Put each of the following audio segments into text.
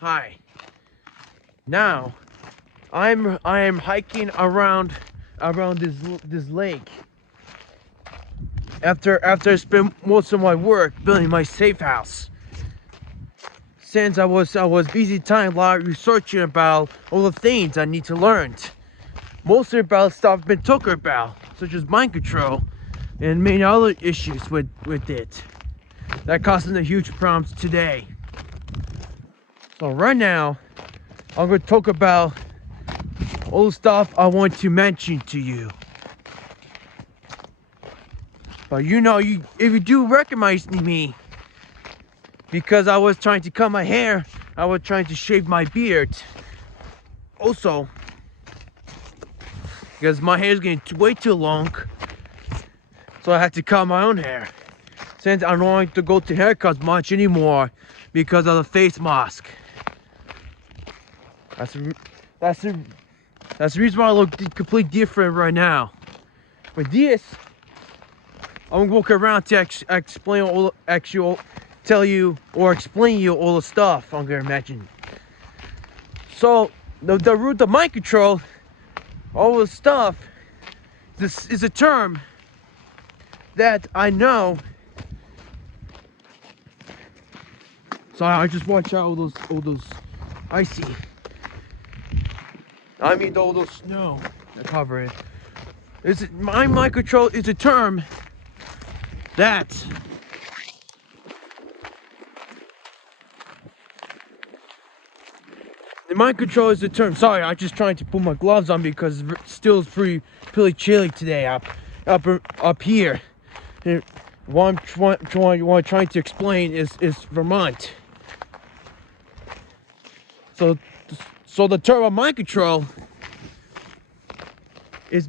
Hi. Now, I am hiking around this lake. After I spent most of my work building my safe house. Since I was busy time a lot researching about all the things I need to learn. Mostly about stuff I've been talking about, such as mind control and many other issues with it. That causing the huge problems today. So right now, I'm going to talk about all the stuff I want to mention to you. But you know, if you do recognize me, because I was trying to cut my hair, I was trying to shave my beard. Also, because my hair is getting way too long, so I had to cut my own hair. Since I don't want to go to haircuts much anymore because of the face mask. That's the reason why I look completely different right now. With this, I'm gonna walk around to explain all tell you or explain you all the stuff I'm gonna mention. So the root of mind control, all the stuff. This is a term that I know. So I just watch out all those icy. I mean all those snow that cover it. Mind control is a term that mind control is a term. Sorry, I'm just trying to put my gloves on because it's still pretty chilly today up here. And what I'm trying to explain is Vermont. So the term of mind control is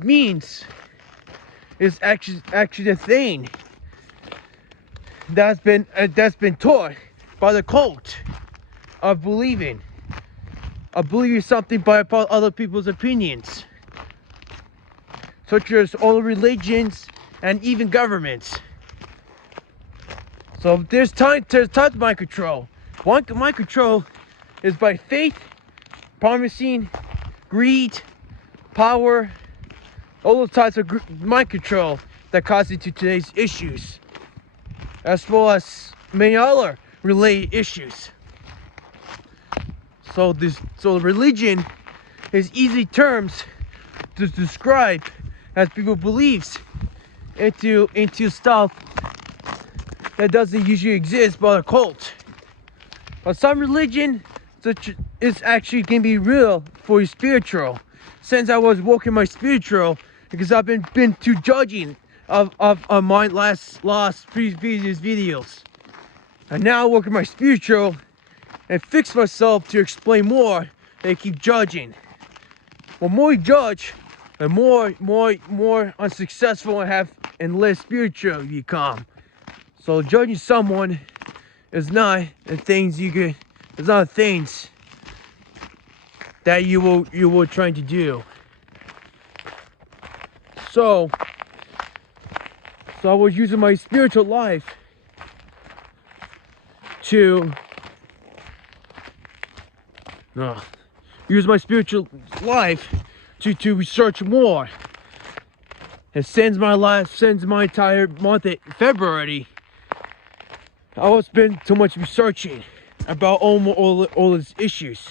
actually the thing that's been taught by the cult of believing something by other people's opinions, such as all religions and even governments. So there's types of mind control. One mind control is by faith, promising, greed, power, all those types of mind control that constitute today's issues, as well as many other related issues. So religion is easy terms to describe as people believes into stuff that doesn't usually exist by a cult. But some religion is actually can be real for your spiritual. Since I was working my spiritual, because I've been too judging of my last previous videos, and now I work in my spiritual and fix myself to explain more and keep judging. The more you judge, the more unsuccessful I have and less spiritual you become. So judging someone is not things that you will trying to do. So I was using my spiritual life to use my spiritual life to research more. And since my entire month of February, I was spending too much researching about all these issues.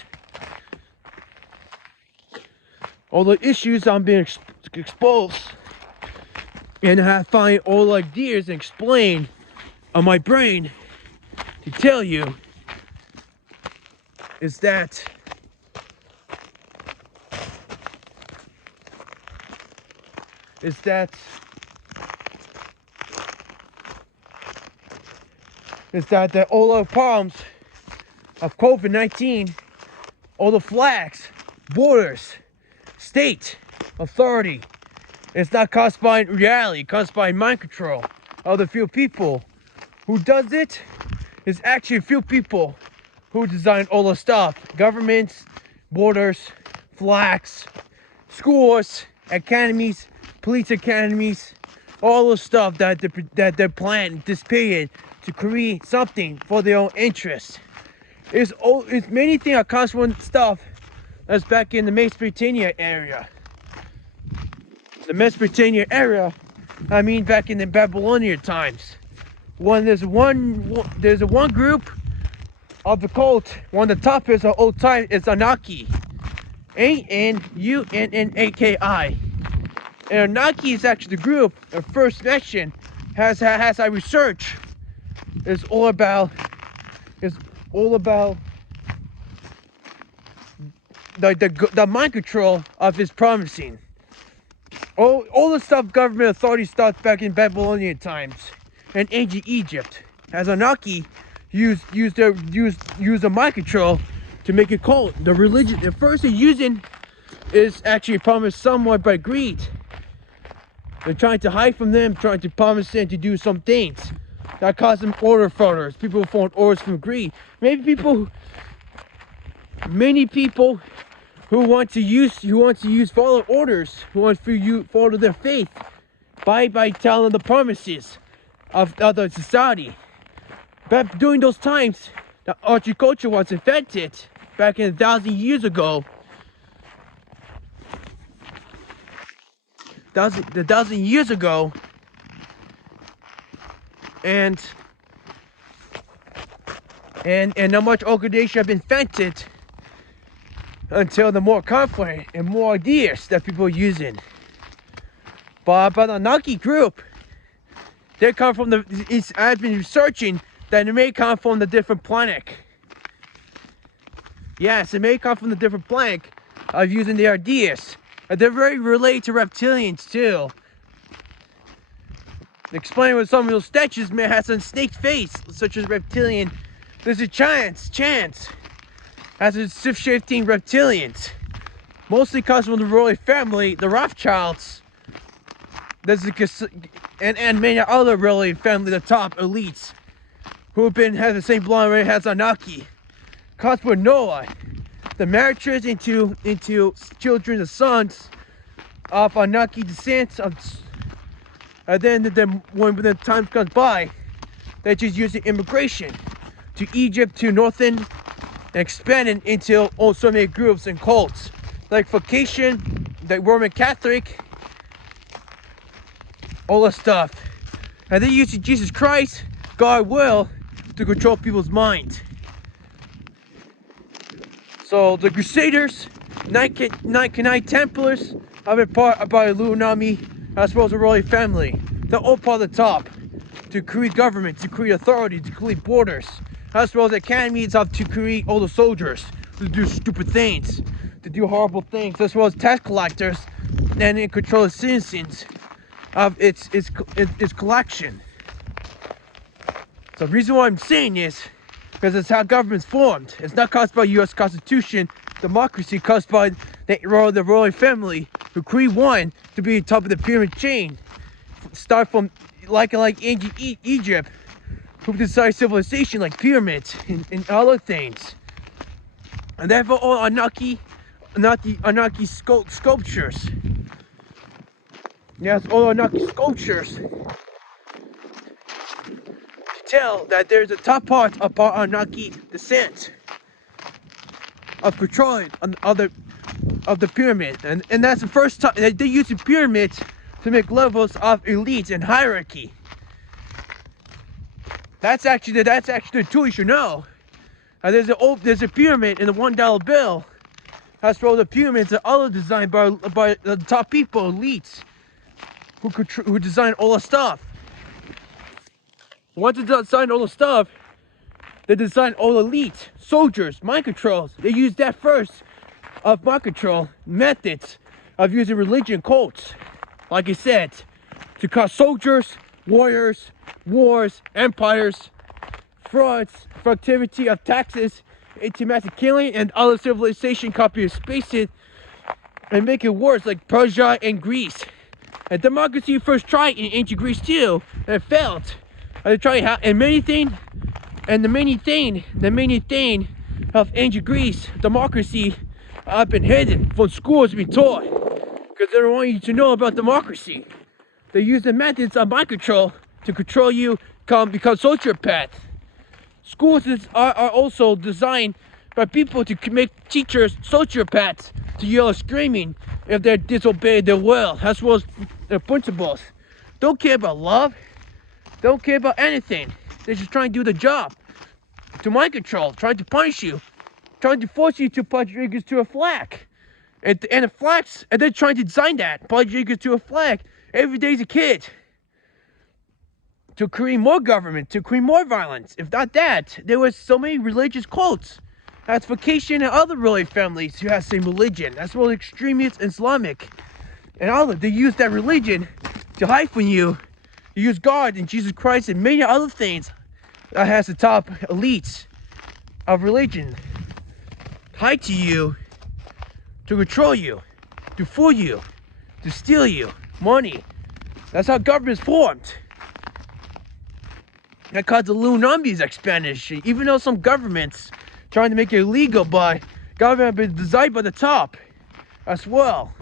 All the issues I'm being exposed, and I find all the ideas and explain on my brain to tell you is that all the problems of COVID-19, all the flags, borders, state, authority, it's not caused by reality, caused by mind control of the few people. Who does it is actually a few people who design all the stuff. Governments, borders, flags, schools, academies, police academies, all the stuff that they're planning this period to create something for their own interests. It's many things that comes from stuff that's back in the Mesopotamia area. The Mesopotamia area, I mean back in the Babylonian times. There's a one group of the cult, one of the top is of old time is Anunnaki. Anunnaki. And Anunnaki is actually the group the first mention has I research is all about the mind control of his promising. All the stuff government authority starts back in Babylonian times and ancient Egypt. As Anunnaki use the mind control to make it cult. The religion, the first thing using is actually promised somewhat by greed. They're trying to hide from them, trying to promise them to do some things that cause them order followers. People found orders from greed. Many people who want to use follow orders, who want to follow their faith by telling the promises of the society. But during those times, the agriculture was invented back in 1,000 years ago. 1,000 years ago, and not much organization have been invented until the more conflict and more ideas that people are using. But the Anunnaki group, they come from I've been researching that it may come from the different planet. Yes, it may come from the different planet of using the ideas. They're very related to reptilians too. Explain what some of those statues may have some snake face, such as reptilian. There's a chance as a shift-shifting reptilians. Mostly comes from the royal family, the Rothschilds. There's and many other royal family, the top elites, who have the same bloodline as Anunnaki. Comes from Noah. The marriages into children, the sons of Anunnaki descent, and then when the time comes by, they just use the immigration to Egypt, to northern, and expanding into so many groups and cults, like Vacation, the Roman Catholic, all that stuff. And they use Jesus Christ, God will, to control people's mind. So the Crusaders, Knight Templars have been part of the Illuminati, as well as the royal family. They're all part of the top to create government, to create authority, to create borders, as well as academies to create all the soldiers to do stupid things, to do horrible things, as well as tax collectors and in control of citizens of its collection. So the reason why I'm saying this, because it's how government's formed. It's not caused by U.S. Constitution, democracy, caused by the royal family, who create one to be top of the pyramid chain. Start from like ancient Egypt, who design civilization like pyramids and other things. And therefore all Anunnaki sculptures. Yes, all Anunnaki sculptures tell that there's a top part of our Anunnaki descent of controlling of the pyramid, and that's the first time they use the pyramids to make levels of elites and hierarchy. That's actually the tool you should know. There's a pyramid in the $1 bill. That's where all the pyramids are all designed by the top people, elites, who design all the stuff. Once they design all the stuff, they design all elite soldiers, mind controls. They use that first of mind control methods of using religion cults, like I said, to cause soldiers, warriors, wars, empires, frauds, productivity of taxes, into massive killing and other civilization copy of spaces, and make it worse like Persia and Greece. And democracy first tried in ancient Greece too, and it failed. They tried and the main thing of ancient Greece, democracy, have been hidden from schools to be taught, because they don't want you to know about democracy. They use the methods of mind control to control you, become sociopath. Schools are also designed by people to make teachers sociopaths to yell screaming if they disobey their will, as well as their principals. Don't care about love. Don't care about anything. They're just trying to do the job. To mind control, trying to punish you, trying to force you to pledge allegiance to a flag. And the flags, and they're trying to design that, pledge allegiance to a flag every day as a kid. To create more government, to create more violence. If not that, there was so many religious cults. That's Vacation and other related families who have the same religion. That's well extremist Islamic. And all of they use that religion to hide from you. You use God and Jesus Christ and many other things that has the top elites of religion. Hide to you, to control you, to fool you, to steal you, money. That's how government's formed. That caused the Illuminati's expansion. Even though some governments trying to make it illegal, but government has been designed by the top as well.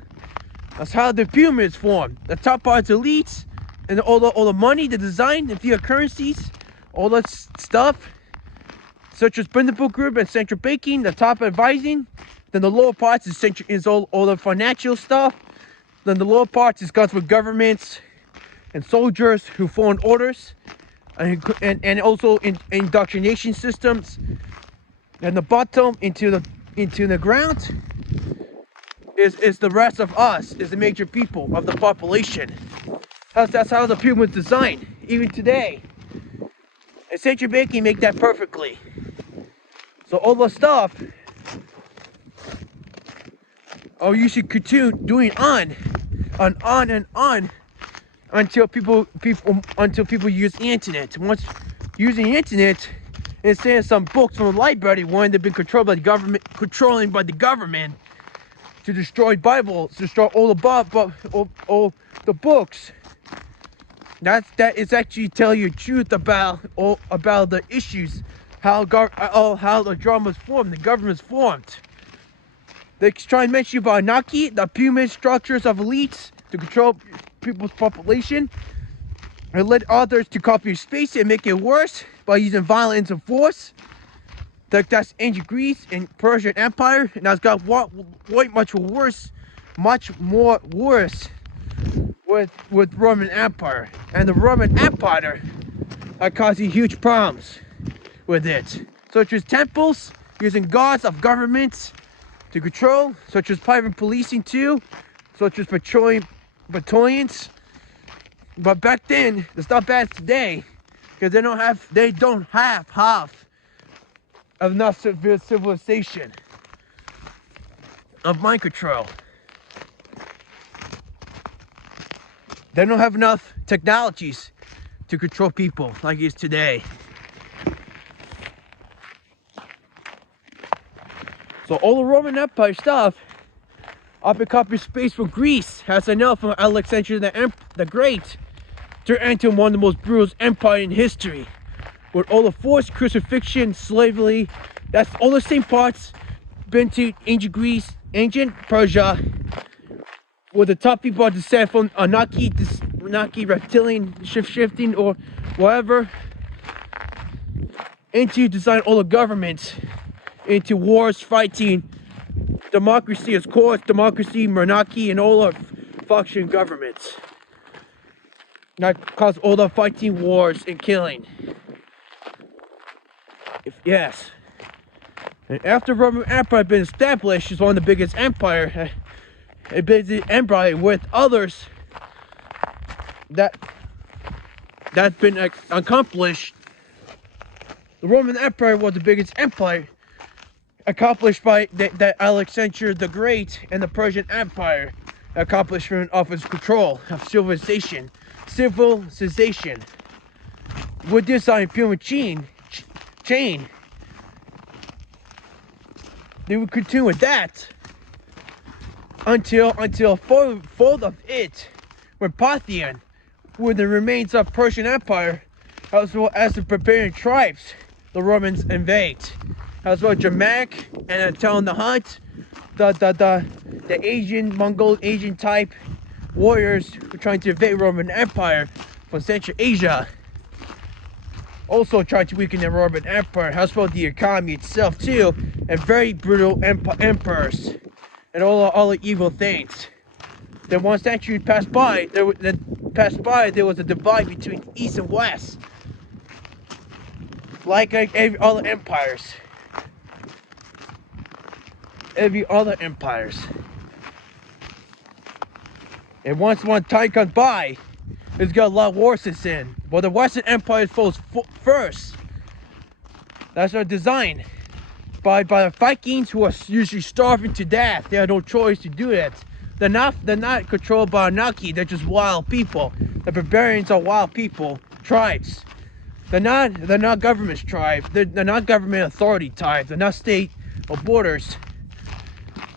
That's how the pyramids formed. The top part's elites, and all the money, the design, the fiat currencies, all that stuff, such as principal group and central banking, the top advising. Then the lower parts is all the financial stuff. Then the lower parts is goes with governments and soldiers who form orders. And also in indoctrination systems, and the bottom into the ground is the rest of us, is the major people of the population. That's how the pyramid was designed, even today. And central banking make that perfectly. So all the stuff, you should continue doing on and on. Until people use the internet. Once using the internet, instead of some books from the library, when they've been controlled by the government, to destroy Bibles, to destroy all the books. That is actually tell you the truth about the issues, how the drama is formed, the government is formed. They try and mention about annunaki, the pyramid structures of elites to control people's population, and let others to copy space and make it worse by using violence and force. That's ancient Greece and Persian Empire, and that's got way much more worse with Roman Empire. And the Roman Empire are causing huge problems with it, such as temples using gods of governments to control, such as private policing too, such as battalions. But back then, it's not bad today, because they don't have half of enough civilization of mind control. They don't have enough technologies to control people like it is today. So all the Roman Empire stuff, up and copy space from Greece, has enough from Alexander the Great to enter one of the most brutal empires in history. With all the forced crucifixion, slavery, that's all the same parts been to ancient Greece, ancient Persia, where the top people are descended from annunaki, reptilian, shifting, or whatever, into design all the governments, into wars, fighting, democracy as course, democracy, monarchy, and all our functioning governments. That caused all the fighting, wars, and killing. Yes. And after Roman Empire had been established, it's one of the biggest empire. A busy empire with others that's been accomplished. The Roman Empire was the biggest empire accomplished by the Alexander the Great and the Persian Empire, accomplishment of its control of civilization. With this pyramid chain, they would continue with that until fall of it, when Parthian, with the remains of Persian Empire, as well as the barbarian tribes, the Romans invade, as well as Germanic and Attila the Hunt, the Asian, Mongol, Asian type warriors who are trying to invade Roman Empire from Central Asia. also tried to weaken the Roman Empire, as well as the economy itself too, and very brutal emperors, and all the evil things. Then one century passed by, there was a divide between East and West, like every other empires. And once one time comes by, it's got a lot of wars in. But the Western Empire falls first. That's our design. By the Vikings, who are usually starving to death. They have no choice to do it. They're not controlled by annunaki. They're just wild people. The barbarians are wild people, tribes. They're not government tribes. They're not government authority types. They're not state or borders.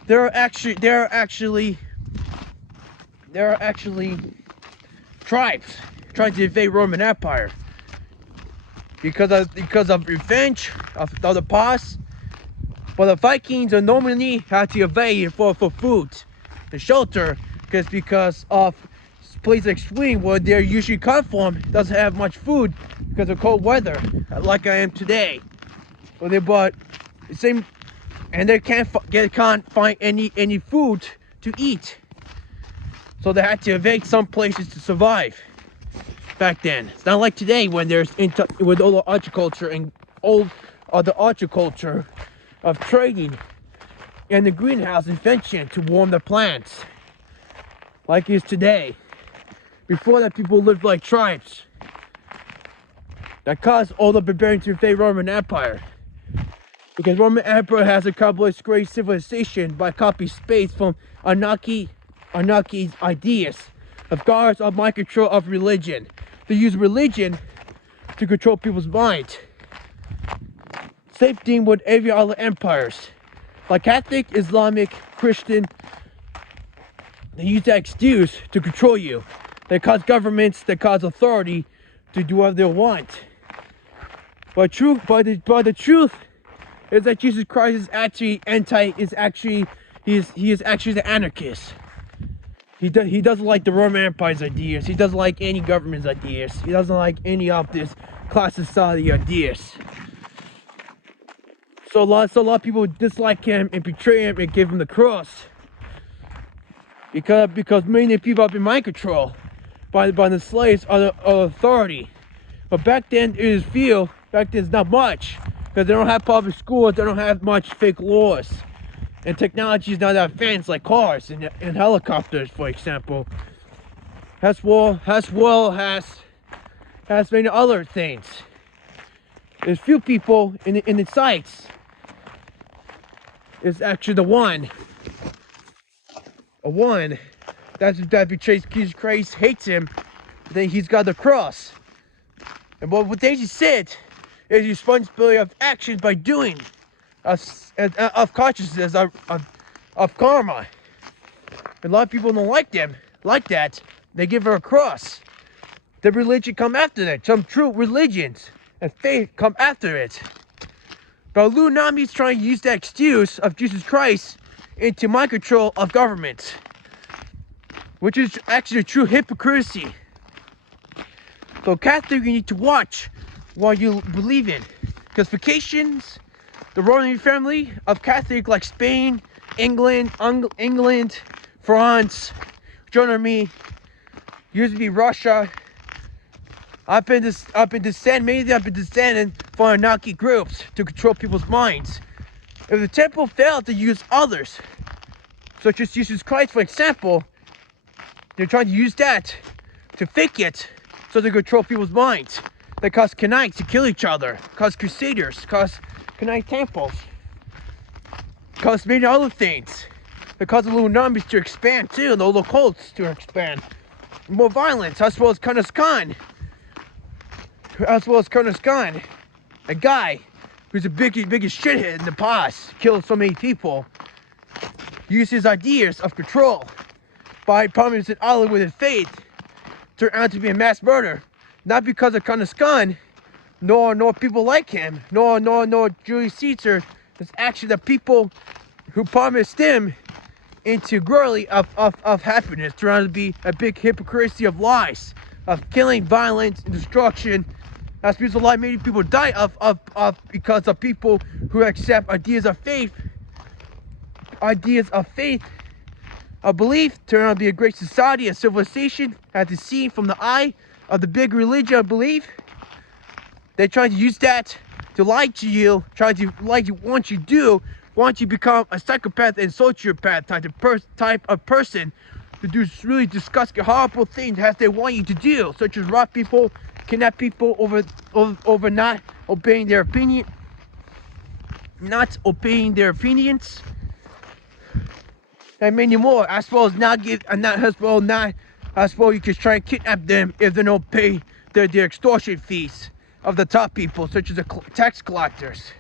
There are actually tribes trying to invade Roman Empire because of revenge of the past. But the Vikings are normally had to invade for food and shelter, because of places like Sweden, where they usually come from, doesn't have much food because of cold weather, like I am today. So they bought the same, and they can't find any food to eat. So they had to invade some places to survive back then. It's not like today when there's with all the agriculture and all the agriculture of trading and the greenhouse invention to warm the plants, like it is today. Before that, people lived like tribes. That caused all the barbarians to invade Roman Empire. Because Roman Empire has accomplished great civilization by copying space from Anunnaki's ideas of gods, of mind control, of religion. They use religion to control people's minds. Same thing with every other empires. Like Catholic, Islamic, Christian, they use that excuse to control you. They cause governments, they cause authority to do whatever they want. But the truth is that Jesus Christ is actually he is actually the anarchist. He doesn't like the Roman Empire's ideas. He doesn't like any government's ideas. He doesn't like any of this class society ideas. So a lot of people dislike him and betray him and give him the cross. Because many people have been mind controlled by the slaves of authority. But back then back then it's not much, because they don't have public schools, they don't have much fake laws. And technology is not that advanced like cars and helicopters, for example. As well as many other things. There's few people in the sites. It's actually the one that betrays Jesus Christ, hates him, then he's got the cross. And what they just said is responsibility of actions by doing, of consciousness, of karma. And a lot of people don't like them like that. They give her a cross. The religion come after that. Some true religions and faith come after it. But Illuminati is trying to use that excuse of Jesus Christ into mind control of government, which is actually a true hypocrisy. So Catholic, you need to watch what you believe in. Because vacations, the royal family of Catholic like Spain, England, France, Germany, used to be Russia. I've been descending for annunaki groups to control people's minds. If the temple failed to use others, such as Jesus Christ, for example, they're trying to use that to fake it so they control people's minds. They cause knights to kill each other, cause crusaders, cause knight temples, cause many other things. They cause the Illuminati to expand too, and the little cults to expand. More violence, as well as Khan, a guy who's the biggest shithead in the past, killed so many people, used his ideas of control by promising Allah with his faith, turned out to be a mass murder, not because of Khan, nor people like him, nor Julius Caesar. It's actually the people who promised him into glory of happiness, turned out to be a big hypocrisy of lies, of killing, violence, and destruction, That's because a lot of many people die because of people who accept ideas of faith, a belief, turn out to be a great society, a civilization, as is seen from the eye of the big religion of belief. They try to use that to lie to you, want you to become a psychopath and sociopath type of person to do really disgusting, horrible things as they want you to do, such as rob people, kidnap people over not obeying their opinions, and many more. As well you can try and kidnap them if they don't pay their extortion fees of the top people, such as the tax collectors.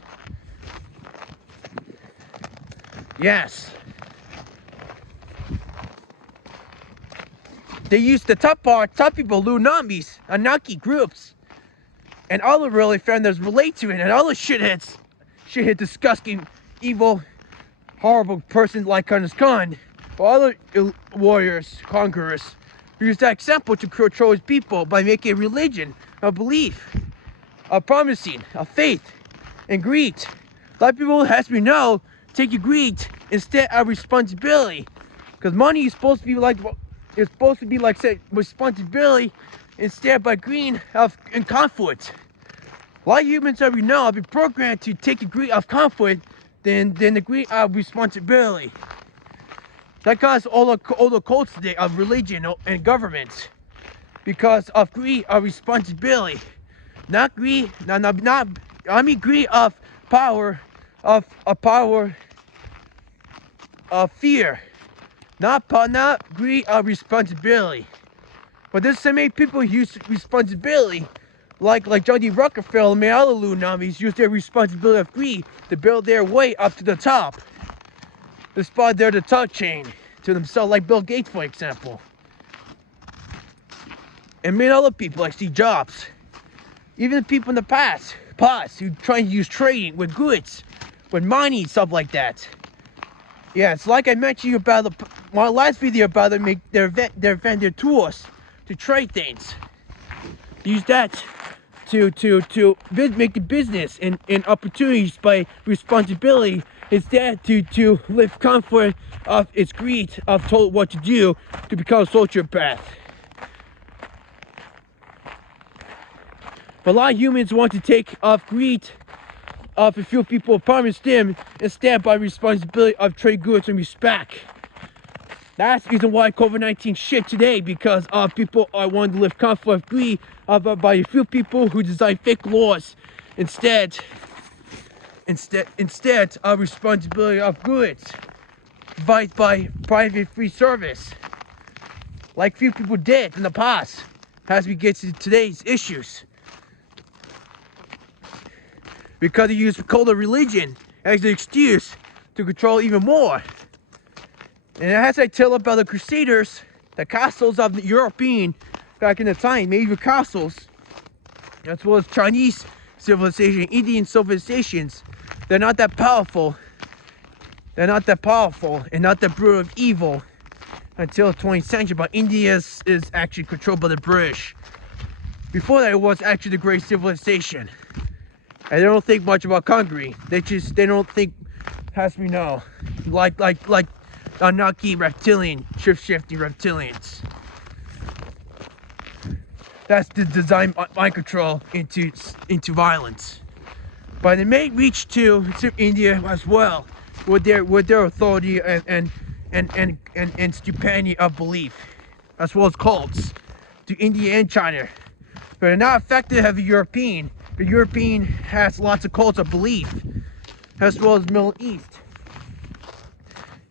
Yes. They use the top people, Lunamis, annunaki groups, and other really offenders relate to it, and other shitheads, disgusting, evil, horrible person like Khan, or other warriors, conquerors, who use that example to control his people by making a religion, a belief, a promising, a faith, and greed. A lot of people, as we know, take your greed instead of responsibility, because money is supposed to be like say responsibility instead by greed and conflict. A lot of humans that we know have been programmed to take the greed of conflict than the greed of responsibility. That causes all the cults today of religion and government, because of greed of responsibility, not greed, greed of power, of fear, not greed of responsibility. But there's so many people who use responsibility, like John D. Rockefeller and many other Lunamis use their responsibility of greed to build their way up to the top. The spot there, the top chain to themselves, like Bill Gates, for example, and many other people like Steve Jobs. Even the people in the past who try to use trading with goods, with money, stuff like that. Yeah, it's like I mentioned about my last video about them make their tools to trade things. Use that to make the business and opportunities by responsibility instead to live comfort of its greed of told what to do to become a sociopath. But a lot of humans want to take off greed of a few people promised them instead by responsibility of trade goods and respect. That's the reason why COVID-19 shit today, because people are wanting to live comfort of greed by a few people who design fake laws instead of responsibility of goods provided by private free service, like few people did in the past, as we get to today's issues. Because they use cult of religion as an excuse to control even more. And as I tell about the crusaders, the castles of the European back in the time, medieval castles, as well as Chinese civilization, Indian civilizations, they're not that powerful. They're not that powerful and not that brutal of evil until the 20th century. But India is actually controlled by the British. Before that, it was actually the great civilization. And they don't think much about Hungary. They don't think, as we know, like annunaki reptilian, shift-shifting reptilians. That's the design mind control into violence. But they may reach to India as well with their authority and stupidity of belief, as well as cults, to India and China. But they're not effective as the European. The European has lots of cults of belief, as well as Middle East,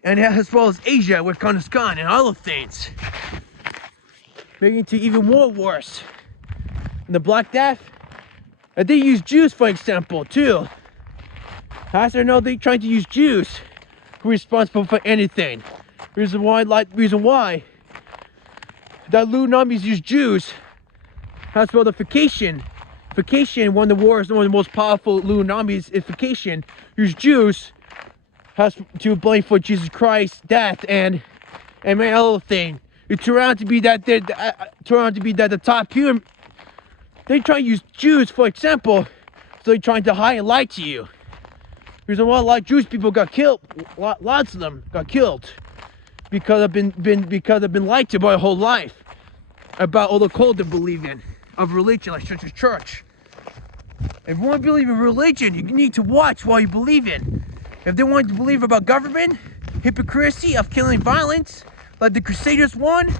and as well as Asia with Khan and other things, making it even more worse. And the Black Death, and they use Jews for example too. As I know, they trying to use Jews who are responsible for anything. Reason why that Lunamis use Jews. As well, the Vacation, one of the wars, one of the most powerful Lunamis is Vacation, use Jews has to blame for Jesus Christ's death and many other thing. It turned out to be that the top pyramid, They try to use Jews, for example, so they're trying to hide and lie to you. Reason why a lot of Jewish people got killed, lots of them got killed because I've been lied to my whole life about all the cult they believe in of religion, like such as church. If you want to believe in religion, you need to watch what you believe in. If they want to believe about government, hypocrisy of killing violence, like the Crusaders won,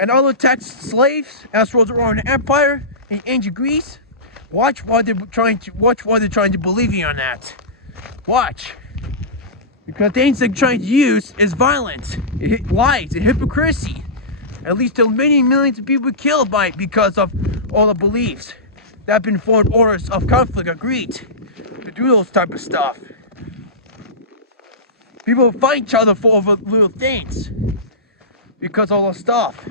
and other taxed slaves, as well as the Roman Empire in ancient Greece, watch what they're trying to believe in on that. Watch. Because the things they're trying to use is violence, lies, and hypocrisy. At least many millions of people killed by it because of all the beliefs that have been formed orders of conflict agreed to do those type of stuff. People fight each other for over little things because of all the stuff.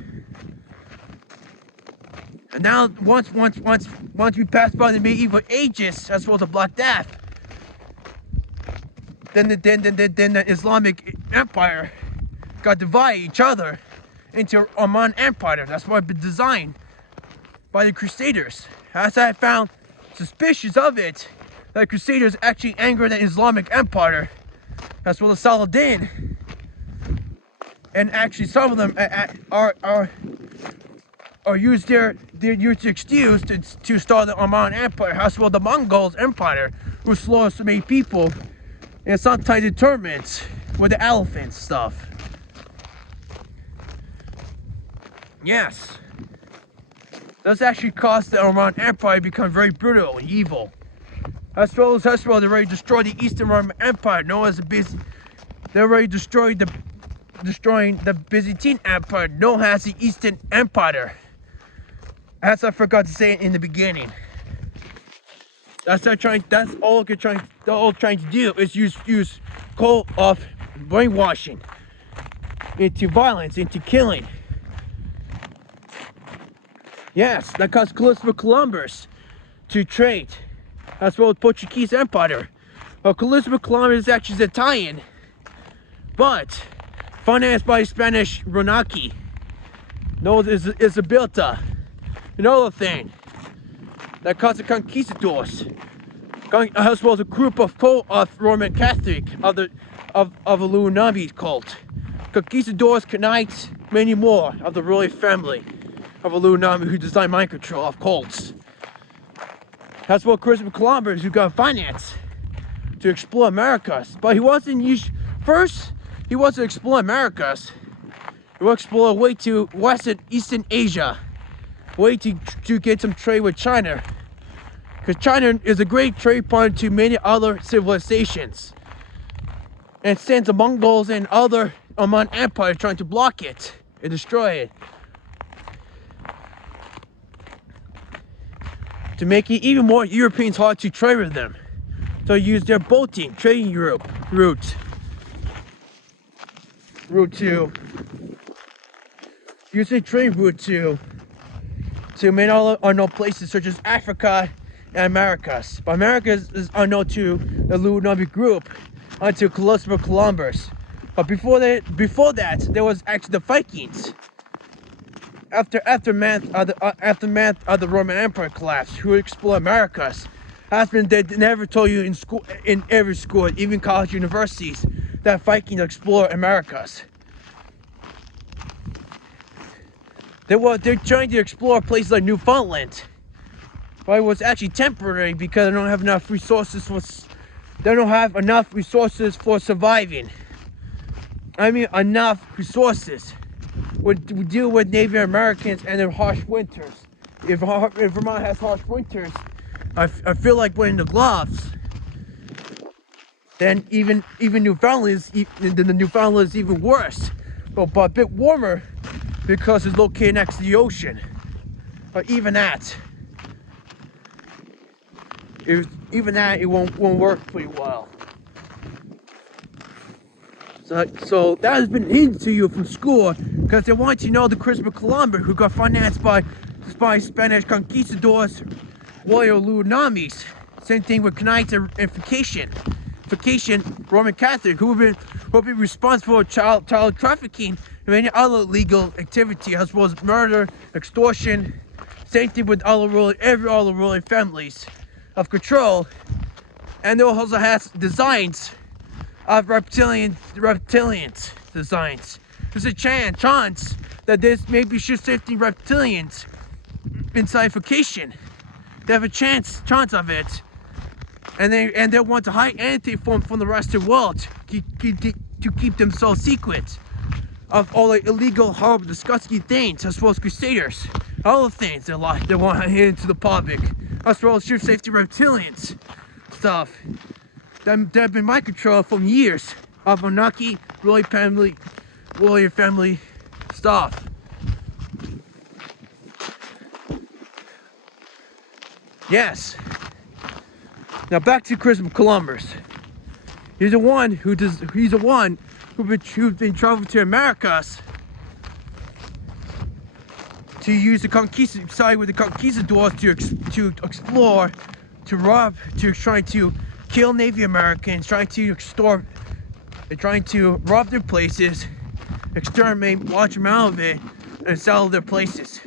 And now once we pass by the medieval ages as well as the Black Death, then the Islamic Empire got divided each other into Ottoman Empire. That's why it's been designed by the Crusaders. As I found suspicious of it, that Crusaders actually angered the Islamic Empire, as well as Saladin, and actually some of them are used their excuse to start the Ottoman Empire, as well as the Mongols Empire, who slaughtered so many people, and sometimes determined with the elephant stuff. Yes. That's actually caused the Ottoman Empire to become very brutal and evil. As well, they already destroyed the Eastern Roman Empire, known as they already destroying the Byzantine Empire, known as the Eastern Empire. As I forgot to say it in the beginning. That's all they're trying to do is use cult of brainwashing into violence, into killing. Yes, that caused Christopher Columbus to trade, as well as Portuguese Empire. Well, Christopher Columbus is actually Italian, but financed by Spanish monarchy, known as Isabelta. Another thing that caused the conquistadors, as well as a group of Roman Catholic of the Illuminati cult. Conquistadors, Knights, many more of the royal family of Illuminati who designed mind control of cults. That's what Christopher Columbus, who got finance to explore Americas, but he wasn't explore Americas. He was explore a way to Eastern Asia, way to get some trade with China, because China is a great trade partner to many other civilizations, and since the Mongols and other Ottoman Empire trying to block it and destroy it, to make it even more Europeans hard to trade with them. So use their boating, trading route to use a trade route to many other unknown places such as Africa and Americas. But Americas is unknown to the Illuminati group until Christopher Columbus. But before that, there was actually the Vikings. Aftermath of the Roman Empire collapse, who explored Americas. They never told you in every school, even college universities, that Vikings explored Americas. They're trying to explore places like Newfoundland, but it was actually temporary because they don't have enough resources for surviving. I mean, enough resources would deal with Native Americans and their harsh winters. If Vermont has harsh winters, I feel like wearing the gloves. Then even Newfoundland is even worse, but a bit warmer because it's located next to the ocean. But even that, it won't work pretty well. So that has been hidden to you from school because they want you to know the Christopher Columbus, who got financed by Spanish conquistadors, royal Illuminatis. Same thing with Knights and Vacation, Roman Catholic, who have been responsible for child trafficking and any other illegal activity, as well as murder, extortion, Same thing with every other ruling families of control. And it also has designs of reptilians designs. There's a chance that this maybe should 15 reptilians inside vacation. They have a chance of it, and they want to hide anything from the rest of the world to keep themselves secret of all the illegal, horrible, disgusting things, as well as crusaders, all the things they want to hit into the public, as well as ship safety reptilians stuff that have been my control for years of annunaki, royal family stuff. Yes. Now back to Christopher Columbus. He's the one who's been traveling to Americas to use the side with the conquistadors to explore, to rob, to try to kill Native Americans, trying to rob their places, exterminate, watch them out of it, and sell their places.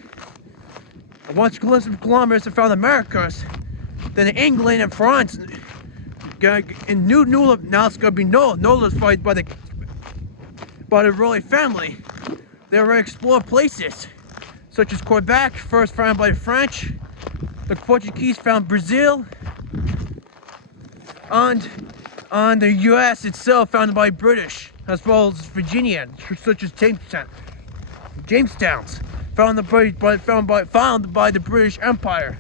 And once Columbus found the Americas, then England and France and now it's gonna be nullified by the royal family. They already explored places such as Quebec, first found by the French. The Portuguese found Brazil, and the U.S. itself founded by British, as well as Virginia, such as Jamestown's founded by the British Empire.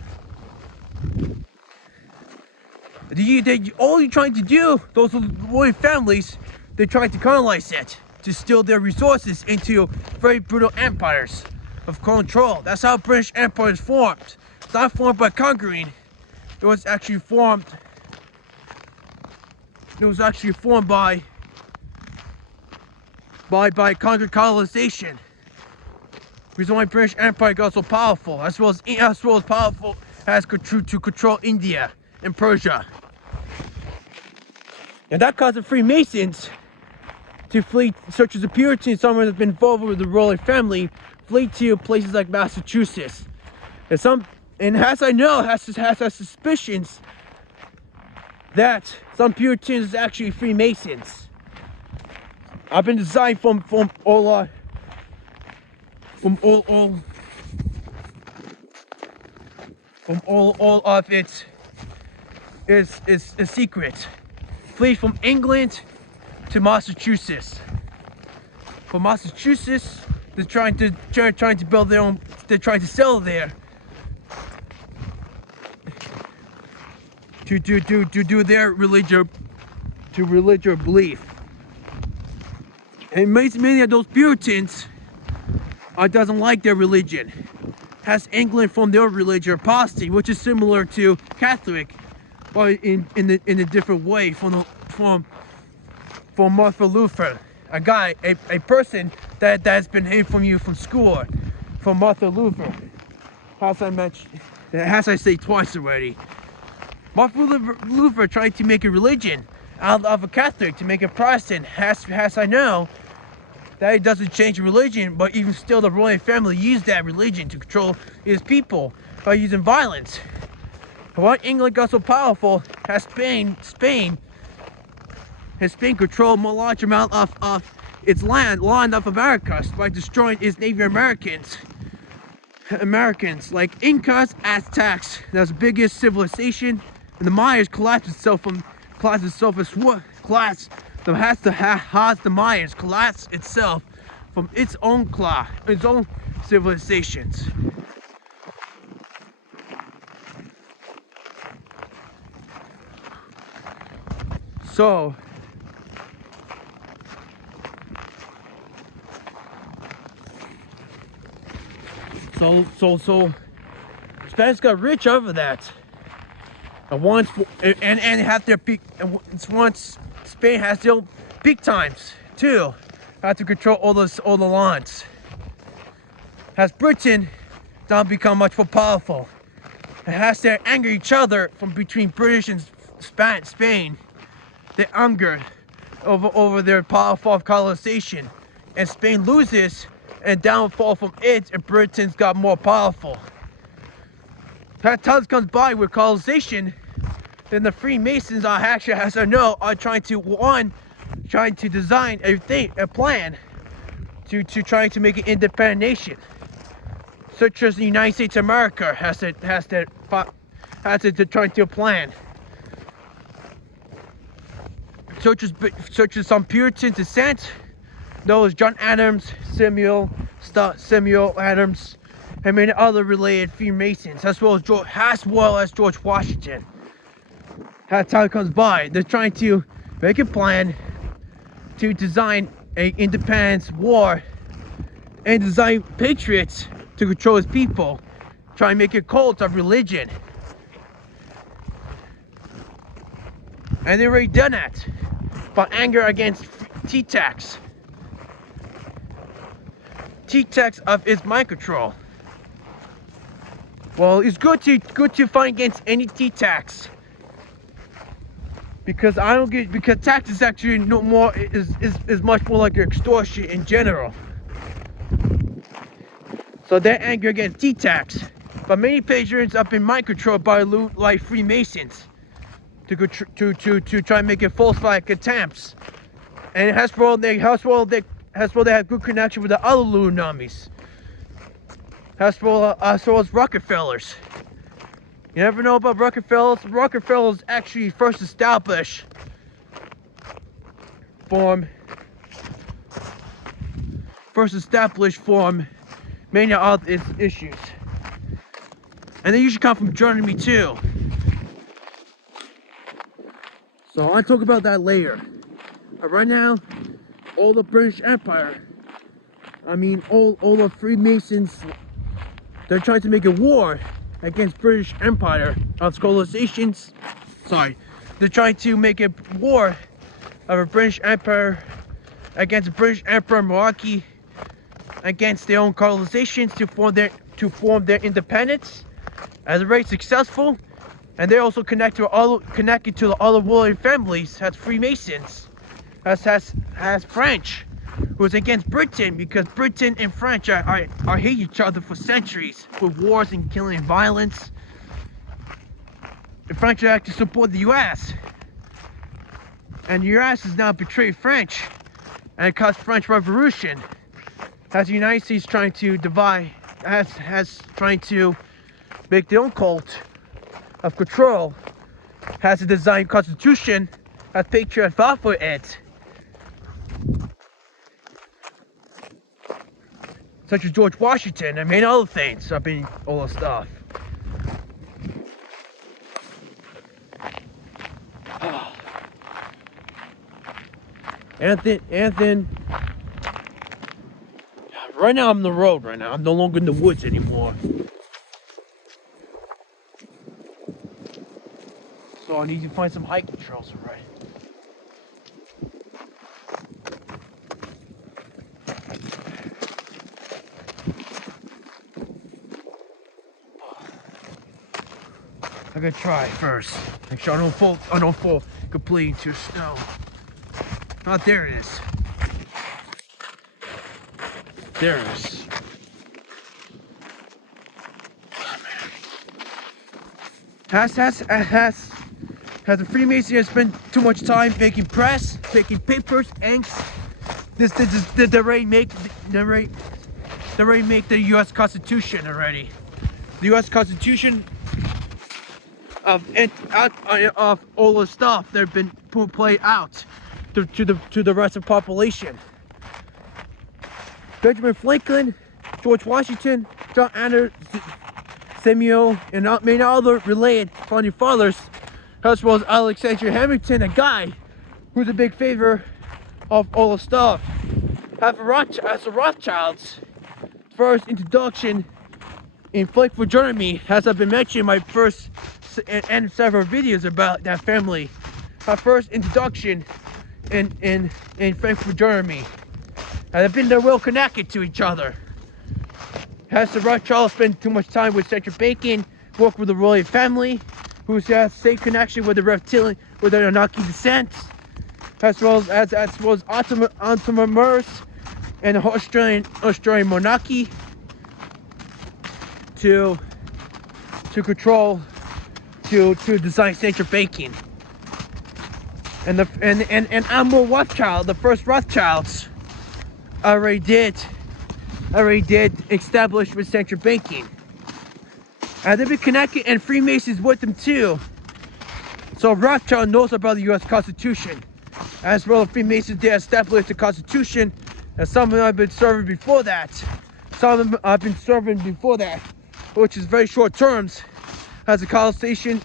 All you're trying to do, those royal families, they're trying to colonize it, to steal their resources into very brutal empires of control. That's how British Empire is formed. It's not formed by conquering. It was actually formed by conquered colonization. The reason why British Empire got so powerful, as well as powerful as to control India and Persia. And that caused the Freemasons to flee, such as the Puritans, someone that's been involved with the royal family, flee to places like Massachusetts. And as I know, has suspicions that some Puritans is actually Freemasons. I've been designed from all of it is a secret. Flee from England to Massachusetts. From Massachusetts, they're trying to build their own. They're trying to sell there. To do their religious belief. And many of those Puritans doesn't like their religion. Has England from their religion apostasy, which is similar to Catholic, but in a different way from Martin Luther, a person that's been hid from you from school, from Martin Luther. As I say twice already. Martin Luther tried to make a religion out of a Catholic, to make a Protestant. As I know, that it doesn't change religion, but even still the royal family used that religion to control his people by using violence. Why England got so powerful, has Spain controlled a large amount of its land of Americas by destroying its Native Americans like Incas, Aztecs. That's the biggest civilization, and the Mayans collapsed itself as the Mayans collapsed itself from its own civilizations. So Spanish got rich over that. And have their peak, and once Spain has their peak times too, have to control all the lands. Has Britain now become much more powerful? It has to anger each other from between British and Spain. They angered over their powerful colonization, and Spain loses and downfall from it, and Britain's got more powerful. that time comes by with colonization, then the Freemasons are actually, as I know, are trying to design a plan to trying to make an independent nation, such as the United States of America has to trying to plan. Such as some Puritan descent, those John Adams, Samuel Adams, and many other related Freemasons, as well as George Washington. As time comes by, they're trying to make a plan to design an independence war and design patriots to control his people, try and make a cult of religion. And they already done that by anger against T-Tax. T-Tax of its mind control. Well, it's good to fight against any T-Tax, because tax is actually no more is much more like extortion in general. So they're angry against T-Tax, but many patrons have been mind controlled by like Freemasons to try and make it falsified attempts, and it has they have good connection with the other Illuminamis, as well as Rockefellers. You never know about Rockefellers. Rockefellers actually first established form many of its issues, and they usually come from Germany too. So I'll talk about that later. But right now, all the British Empire, all the Freemasons, they're trying to make a war against British Empire of colonizations. They're trying to make a war of a British Empire against the British Emperor monarchy, against their own colonizations to form their independence. As a very successful, and they're also connected to the other royal families as Freemasons, as French, who is against Britain, because Britain and French are hate each other for centuries, with wars and killing and violence. The French actually support the U.S. and the U.S. has now betrayed French, and it caused French Revolution, as the United States trying to divide, trying to make their own cult of control, has a designed constitution as patriot fought for it, such as George Washington and many other things. All the stuff. And then right now I'm on the road. Right now I'm no longer in the woods anymore. So I need to find some hiking trails already. I'm gonna try first. Make sure I don't fall completely into snow. Oh, there it is. There it is. Has the Freemason spent too much time making press, making papers, inks? They already make the U.S. Constitution already. The U.S. Constitution of all the stuff that have been played out to the rest of the population. Benjamin Franklin, George Washington, John Adams, Samuel, and many other related founding fathers, as well as Alexander Hamilton, a guy who's a big favor of all the stuff. As the Rothschilds' first introduction in Frankfurt, Germany, as I've been mentioning in my first and several videos about that family. My first introduction in Frankfurt, Germany. And they're well connected to each other. Has the Rothschilds spent too much time with Cedric Bacon, worked with the royal family, who has the same connection with the reptilian, with the annunaki descent, as well as Ottoman Moors and the Australian monarchy, to to control, to design central banking. And Admiral Rothschild, the first Rothschilds, already did establish with central banking. And they've been connected, and Freemasons with them too. So Rothschild knows about the U.S. Constitution. As well, the Freemasons did establish the Constitution, and some of them have been serving before that. Some of them have been serving before that, which is very short terms, as the colonization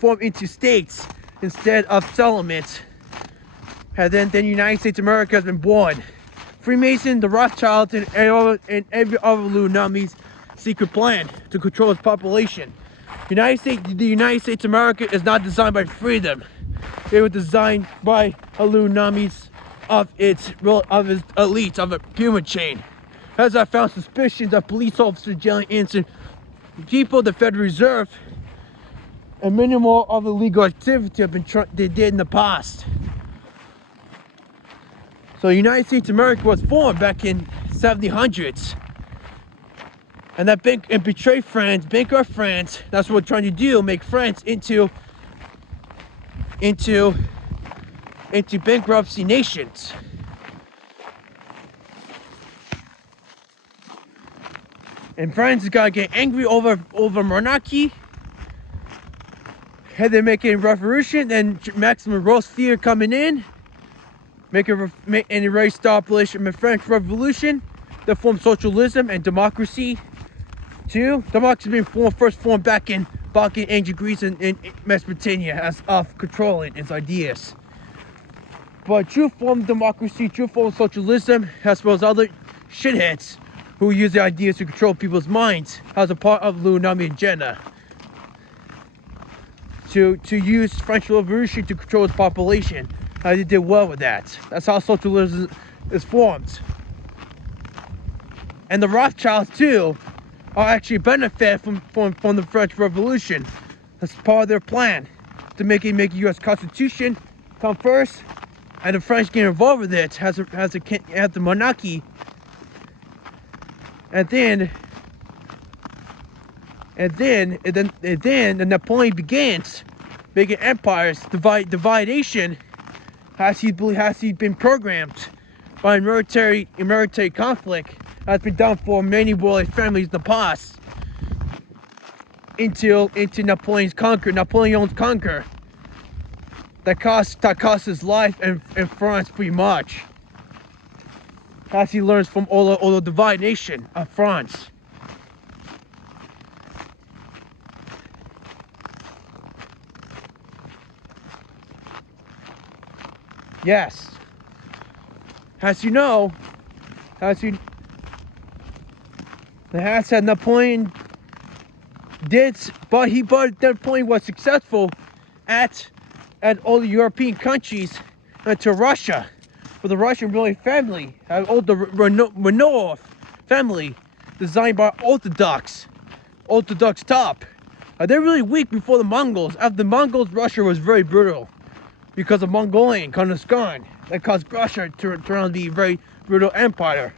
formed into states instead of settlements. And then the United States of America has been born. Freemason, the Rothschilds, and every other Illuminati's secret plan to control its population. The United States of America is not designed by freedom. It was designed by Illuminati's of its elites of a pyramid chain. As I found suspicions of police officers jailing innocent people, the Federal Reserve, and minimal of illegal activity have been they did in the past. So the United States of America was formed back in 1700s. And that betray France, bankrupt France. That's what we're trying to do, make France into bankruptcy nations. And France is gonna get angry over monarchy. And they're making a revolution, and Maximum Robespierre coming in, and already establish the French Revolution. They form socialism and democracy. Too. Democracy being first formed back in ancient Greece and in Mesopotamia as of controlling its ideas. But true form of democracy, true form of socialism, as well as other shitheads who use the ideas to control people's minds as a part of the Illuminati agenda. To use French Revolution to control its population. They did well with that. That's how socialism is formed. And the Rothschilds too are actually benefit from the French Revolution. That's part of their plan to make a U.S. Constitution come first, and the French get involved with it, has the monarchy, and then Napoleon begins making empires. Dividation has he been programmed by military conflict. Has been done for many world families in the past until Napoleon's conquer. That cost his life in France pretty much. As he learns from all the divided nation of France. Yes. As you know, that's how Napoleon did, but Napoleon was successful at all the European countries to Russia, for the Russian royal family, all the Romanov family, designed by Orthodox top. They're really weak before the Mongols. After the Mongols, Russia was very brutal because of Mongolian Khan that caused Russia to turn out to be a very brutal empire.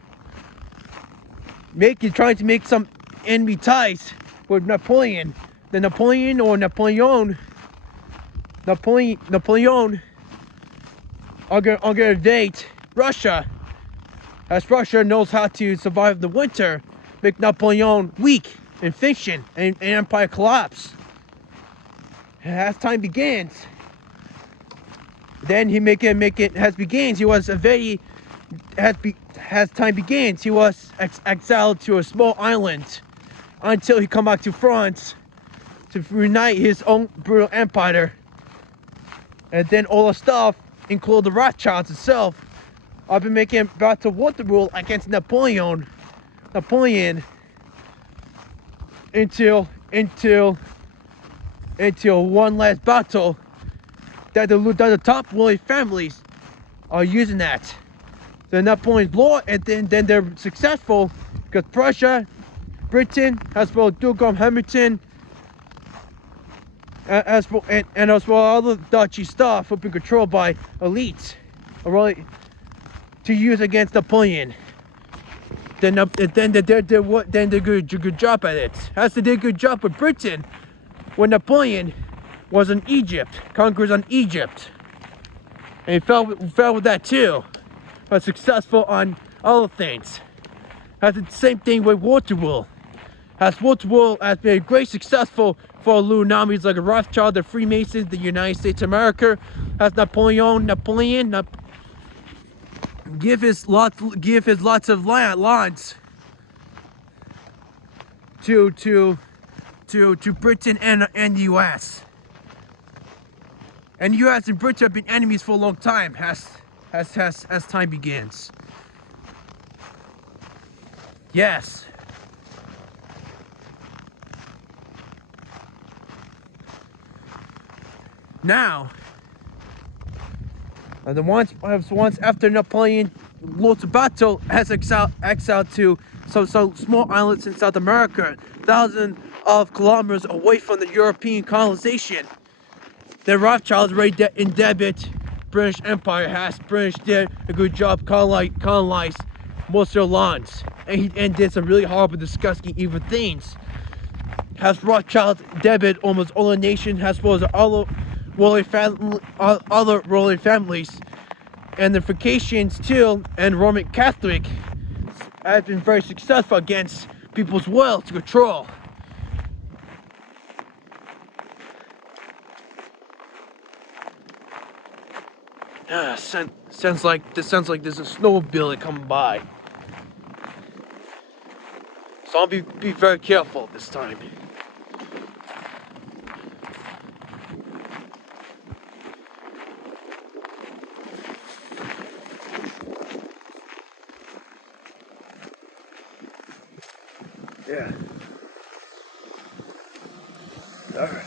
Trying to make some enemy ties with Napoleon. Napoleon are gonna invade Russia, as Russia knows how to survive the winter. Make Napoleon weak and fiction and empire collapse. As time begins, then he was exiled to a small island until he come back to France to reunite his own brutal empire. And then all the stuff, including the Rothschilds itself, have been making battle water rule against Napoleon until one last battle that the top royal families are using that. Then Napoleon's law, and then they're successful because Prussia, Britain, as well as Duke of Hamilton, as well as other Dutchy stuff have been controlled by elites, really, to use against Napoleon. then they good job at it. Has to do a good job with Britain when Napoleon was in Egypt, conquers on Egypt, and he fell with that too, but successful on other things. Has the same thing with Waterloo. Waterloo has been great successful for Illuminatis like Rothschild, the Freemasons, the United States of America. Has Napoleon give his lots of lands to Britain and the U.S. And the U.S. and Britain have been enemies for a long time as time begins. Yes. Now, once after Napoleon lost the battle, has exiled to some small islands in South America, thousands of kilometers away from the European colonization. The Rothschilds indebted British Empire. British did a good job colonized most of their lands, and did some really horrible, disgusting, evil things. Has Rothschild debited almost all the nation, as well as other royal families, and the Vacations too, and Roman Catholic have been very successful against people's will to control. Sounds like there's a snowmobile coming by. So I'll be very careful this time. Yeah. All right.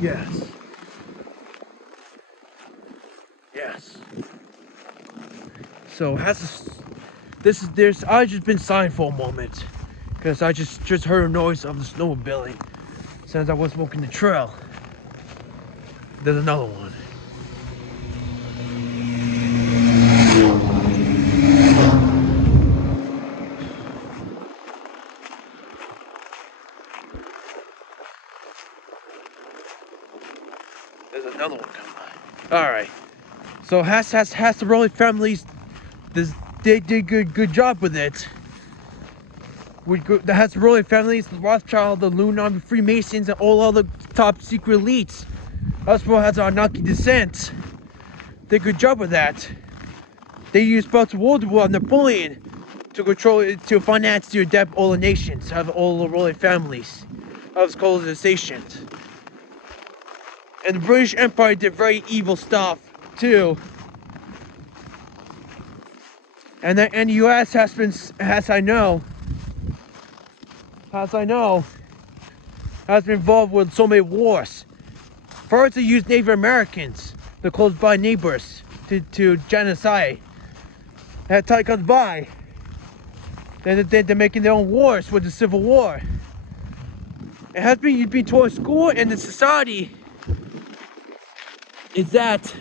Yes. Yes. So I just been silent for a moment because I just heard a noise of the snowmobiling since I was walking the trail. There's another one. There's another one coming by. All right. So has the royal families, they did good job with it. The has the royal families, the Rothschild, the Illuminati, Freemasons, and all other top secret elites. As well as our annunaki descent. They did a good job with that. They used both World War of Napoleon to finance to adapt all the nations, have all the royal families of colonizations. And the British Empire did very evil stuff too. And the U.S. has been involved with so many wars. First, they used Native Americans, the close by neighbors, to genocide. That time comes by, then they're making their own wars with the Civil War. It has been you've been taught in school and in society is that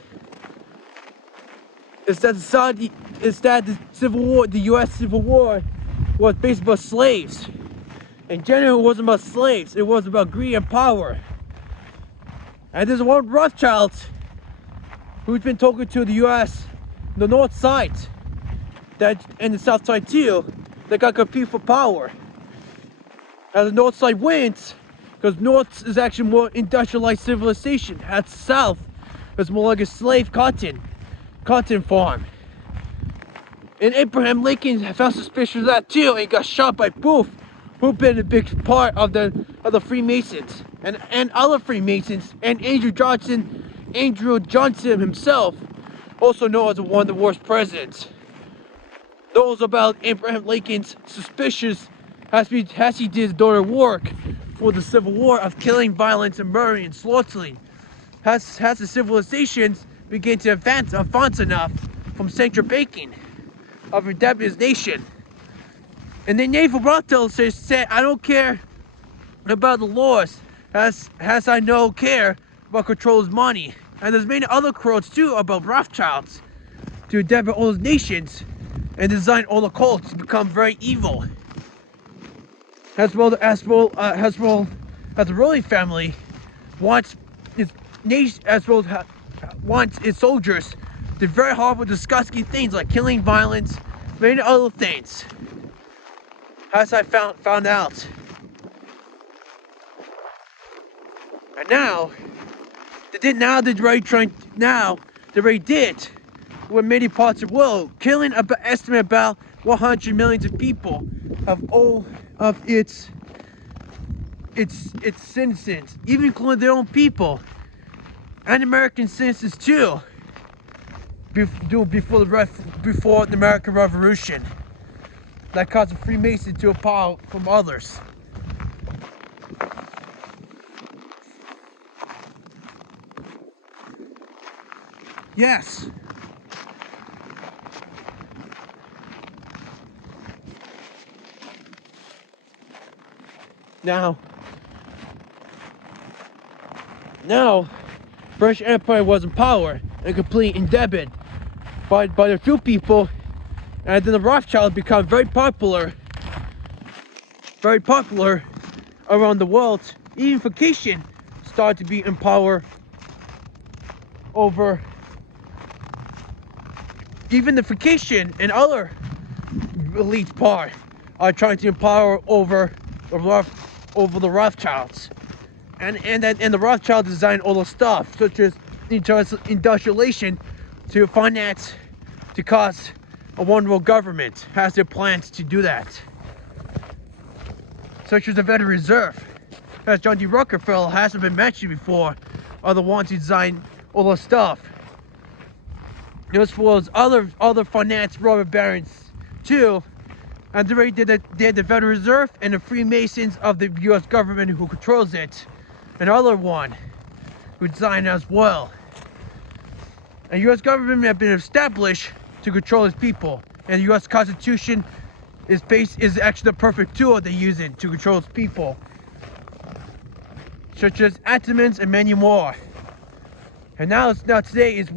the Civil War, the U.S. Civil War, was based about slaves. In general, it wasn't about slaves. It was about greed and power. And there's one Rothschild who's been talking to the U.S. the north side, and the south side too. They got to compete for power. As the north side wins, because north is actually more industrialized civilization. At south, it's more like a slave cotton farm. And Abraham Lincoln felt suspicious of that too, and got shot by Booth, who'd been a big part of the Freemasons and other Freemasons, and Andrew Johnson himself, also known as one of the worst presidents. Those about Abraham Lincoln's suspicious as he did his daughter work for the Civil War of killing, violence, and murdering and slaughtering. Has the civilizations begin to advance enough from central banking of a Japanese nation. And then Naval Rothschild said, I don't care about the laws has had no care about control's money. And there's many other quotes too about Rothschilds to endeavor all those nations and design all the cults to become very evil. As the royal family wants its nation, wants its soldiers to do very horrible, disgusting things like killing, violence, many other things. As I found out. And now they already did with many parts of the world, killing estimate about 100 million of people of all of its citizens, even including their own people and American citizens too. Before the American Revolution, that caused the Freemasons to apart from others. Yes. Now, British Empire was in power and completely indebted by the few people, and then the Rothschilds become very popular around the world. Even Vatican started to be in power over. Even the Vatican and other elite part are trying to empower over the Rothschilds, and the Rothschilds designed all the stuff such as industrialization to finance, to cause a one world government. Has their plans to do that, such as the Federal Reserve, as John D. Rockefeller hasn't been mentioned before, are the ones who designed all the stuff. As well as other finance robber barons too, and they already did the Federal Reserve and the Freemasons of the U.S. government who controls it, another one who designed as well. And U.S. government have been established to control its people, and the U.S. Constitution is actually the perfect tool they use it to control its people, such as Ottomans and many more. And now today is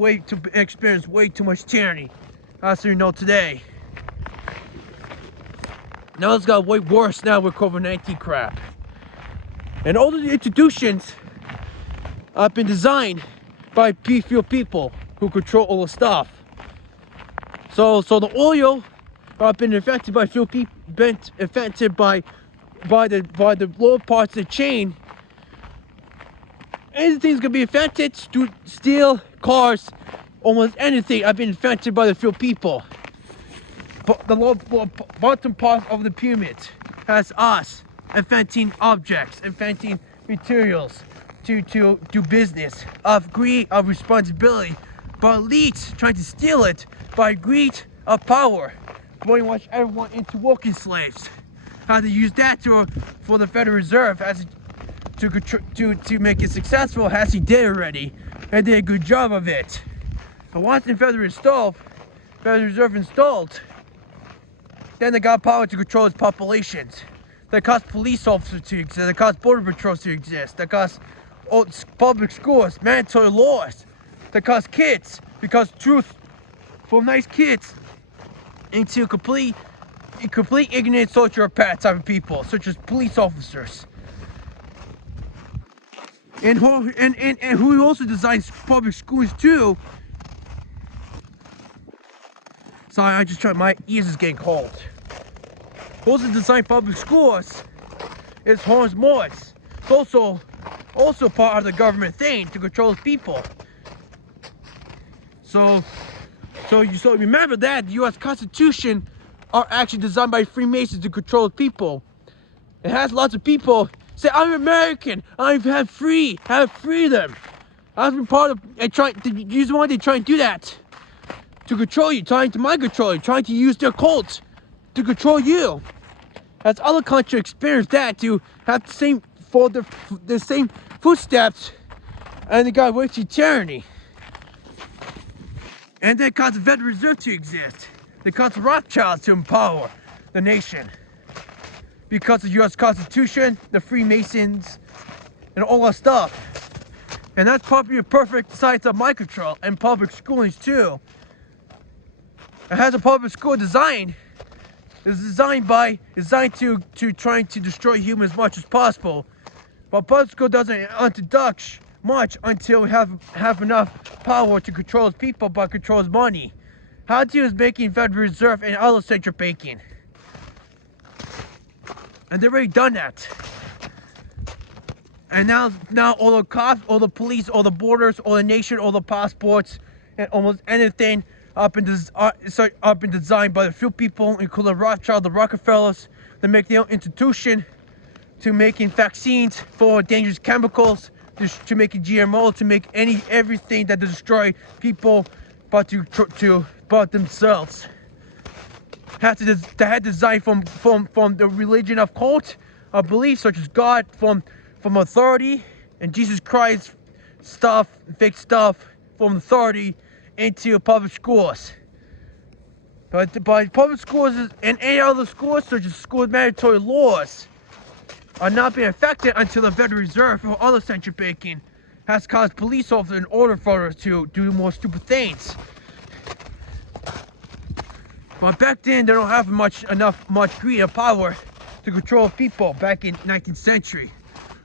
experience way too much tyranny, as you know today. Now it's got way worse now with COVID-19 crap. And all the institutions have been designed by few people who control all the stuff. So the oil have been affected by few people, been affected by the lower parts of the chain. Anything's gonna be affected. Steel, cars, almost anything have been affected by the few people. But the lower bottom part of the pyramid has us affecting objects, affecting materials to do business, of greed, of responsibility, but elites trying to steal it by greed of power, brainwash everyone into working slaves. How to use that for the Federal Reserve to make it successful, as he did already, and did a good job of it. And once the Federal Reserve installed, then they got power to control its populations. That caused police officers to exist, that caused border patrols to exist, that caused public schools, mandatory laws, that caused kids, because truth from nice kids into complete ignorant sociopath type of people, such as police officers. And who also designs public schools too. Sorry, my ears is getting cold. Who also design public schools is Hans Morris. It's also part of the government thing to control people. So remember that the U.S. Constitution are actually designed by Freemasons to control people. It has lots of people say, I'm American, I have freedom. I've been part of, and trying to use one, they try and do that to control you, trying to mind control you, trying to use their cults to control you. As other countries experience that, to have the same footsteps, and they got way to tyranny. And that caused the Federal Reserve to exist. They caused the Rothschilds to empower the nation. Because of the U.S. Constitution, the Freemasons, and all that stuff. And that's probably a perfect site of mind control and public schoolings too. It has a public school design. It's designed to trying to destroy humans as much as possible. But public school doesn't introduce much until we have enough power to control its people but control its money. How to is making Federal Reserve and other central banking. And they've already done that. And now all the cops, all the police, all the borders, all the nation, all the passports, and almost anything up in designed by a few people, including Rothschilds, the Rockefellers, to make their own institution, to making vaccines for dangerous chemicals, to making GMO, to make everything that destroy people, but themselves. They had designed from the religion of cult, of beliefs such as God, from authority and Jesus Christ stuff, fake stuff, from authority into public schools. But by public schools and any other schools, such as school mandatory laws, are not being affected until the Federal Reserve or other central banking has caused police officers in order for us to do more stupid things. But back then, they don't have much greed or power to control people back in 19th century.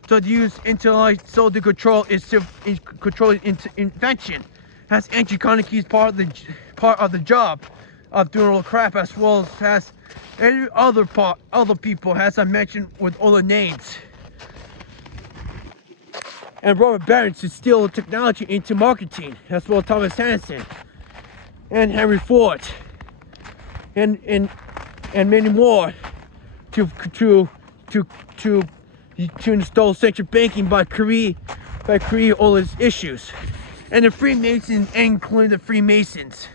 So to use intellect, so the control is invention. Has anti-monarchy part of the job of doing all the crap, as well as has every other people, as I mentioned with all the names. And Robert Barons to steal technology into marketing, as well as Thomas Hanson and Henry Ford and many more to install central banking by creating all these issues. And the Freemasons, including the Freemasons,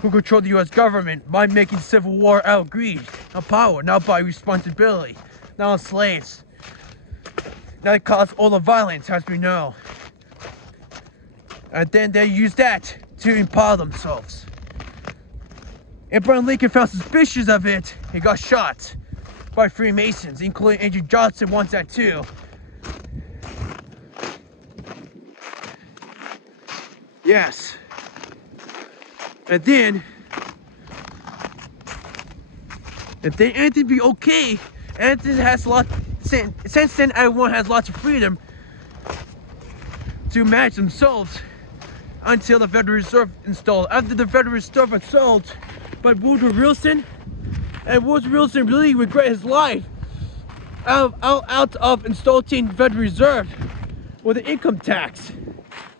who control the U.S. government by making civil war out of greed, of power, not by responsibility, not slaves. That caused all the violence, as we know. And then they use that to empower themselves. Abraham Lincoln felt suspicious of it. He got shot by Freemasons, including Andrew Johnson wants that too. Yes. And then anything be okay, anything has since then everyone has lots of freedom to manage themselves until the Federal Reserve installed. After the Federal Reserve installed by Woodrow Wilson, and Woodrow Wilson really regret his life out of installing the Federal Reserve with the income tax.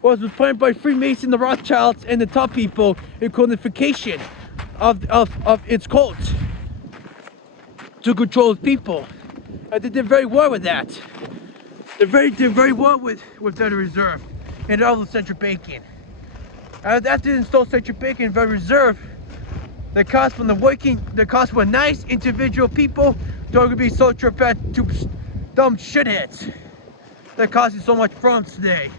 Was planned by Freemasons, the Rothschilds, and the top people in codification of its cult to control its people. And they did very well with that. They did very well with Federal Reserve and other central banking. And after they installed central banking and Federal Reserve, the cost from a nice individual people to be sociopath to dumb shitheads that causes so much problems today.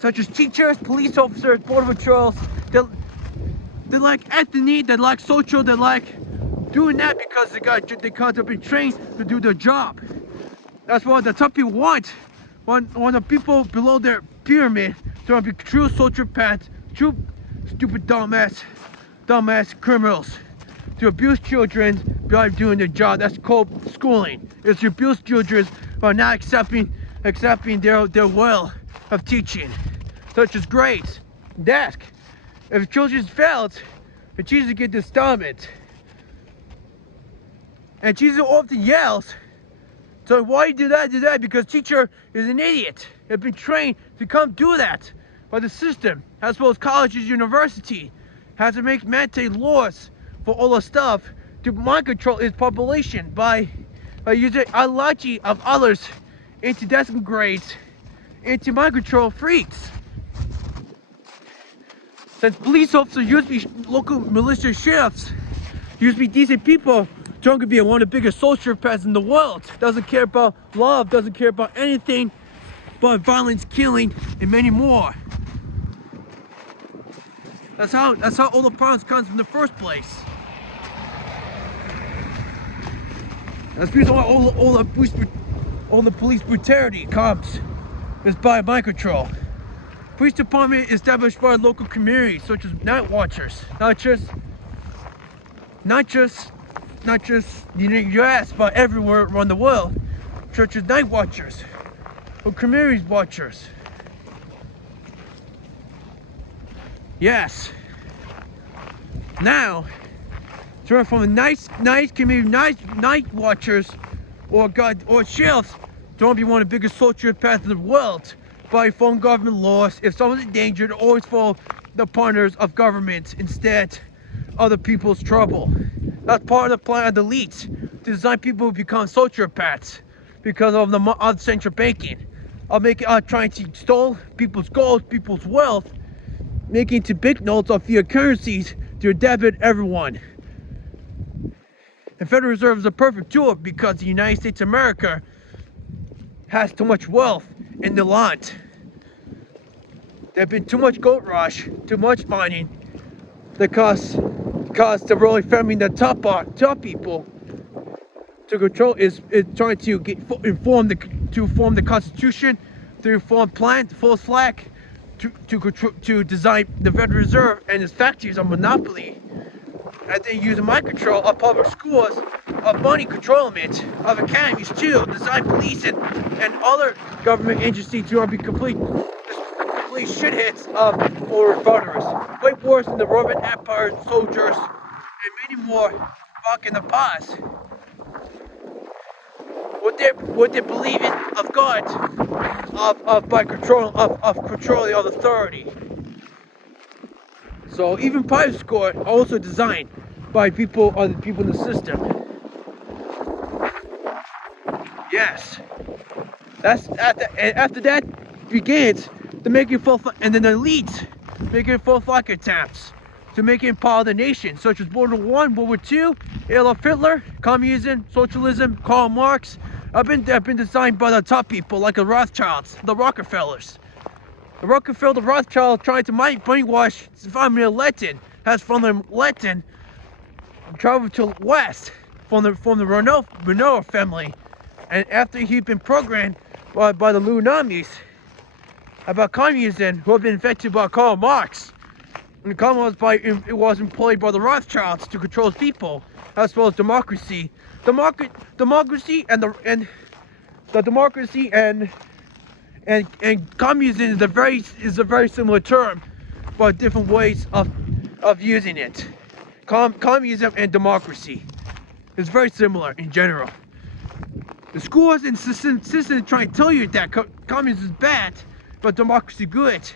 Such as teachers, police officers, border patrols. They like Anthony, they like social, they like doing that because they've been trained to do their job. That's what the top people want. Want the people below their pyramid to be true sociopaths, true stupid dumbass criminals, to abuse children by doing their job. That's called schooling. It's to abuse children by not accepting their will of teaching, such as grades, desk. If children failed, the teacher get disturbed. And teacher often yells. So why you do that? Because teacher is an idiot. They've been trained to come do that by the system, as well as colleges, university, has to make mandate laws for all the stuff to mind control its population by using ideology of others into decimal grades, into mind control freaks. Since police officers used to be local militia sheriffs, used to be decent people, Draco be one of the biggest sociopaths in the world. Doesn't care about love, doesn't care about anything but violence, killing, and many more. That's how all the problems comes from the first place. That's because all the all the police brutality comes is by mind control. Police department established by local communities such as night watchers, not just the US, but everywhere around the world, such as night watchers or community watchers. Yes. Now, turn from the nice community night watchers or sheriffs don't be one of the biggest sociopaths in the world by following government laws. If someone's in danger, they always follow the partners of government instead of the people's trouble. That's part of the plan of the elites to design people who become sociopaths because of the central banking, trying to steal people's gold, people's wealth, making to big notes of fiat currencies to debit everyone. The Federal Reserve is a perfect tool because the United States of America has too much wealth in the land. There's been too much gold rush, too much mining, because the really family, the top people to control is trying to form the Constitution, to form plans, full slack, to design the Federal Reserve and its factories on monopoly, and then use mind control of public schools, of money controlment, of academies too, design police and other government agencies to be complete shitheads of or foreigners. Way worse than the Roman Empire soldiers and many more back in the past. What they believe in of God, by controlling controlling of authority. So even private schools are also designed by other people in the system. Yes, after that begins the making and then the elites making full flag attempts to making part of the nation, such as World War I, World War II, Adolf Hitler, communism, socialism, Karl Marx. Have been designed by the top people like the Rothschilds, the Rockefellers. The Rothschilds trying to brainwash family Latin, has from the Latin traveled to west from the Renault family, and after he'd been programmed by the Illuminatis about communism, who had been invented by Karl Marx, and it was employed by the Rothschilds to control people, as well as democracy. Democracy and communism is a very similar term, but different ways of using it. Communism and democracy is very similar in general. The schools and systems try to tell you that communism is bad, but democracy good.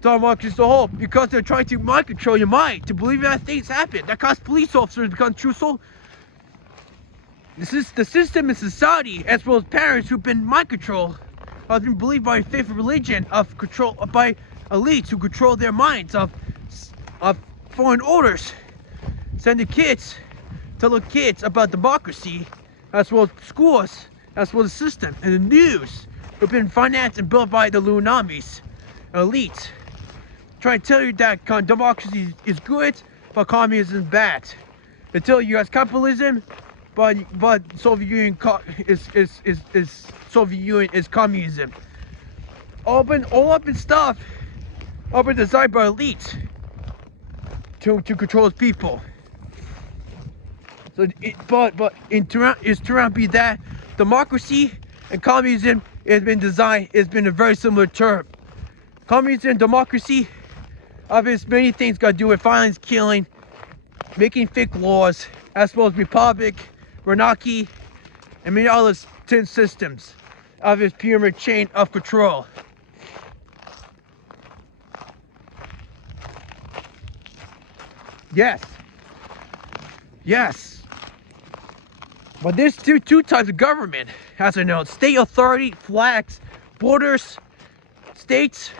Democracy is the whole, because they're trying to mind control your mind to believe that things happen. That causes police officers to become truthful. The system in society, as well as parents who've been mind controlled, have been believed by faith and religion of control by elites who control their minds of foreign orders. Send the kids, tell the kids about democracy, as well as schools, as well as the system and the news, who've been financed and built by the Illuminatis, elites. Try to tell you that democracy is good, but communism is bad. They tell you as capitalism, but Soviet Union Soviet Union is communism. All up in stuff, all been designed by elites to control people. So but it's turned out to be that democracy and communism has been a very similar term. Communism and democracy, obviously many things got to do with violence, killing, making fake laws, as well as republic, annunaki, and many other systems of his pyramid chain of control. Yes. But there's two types of government, as I know: state authority, flags, borders, states,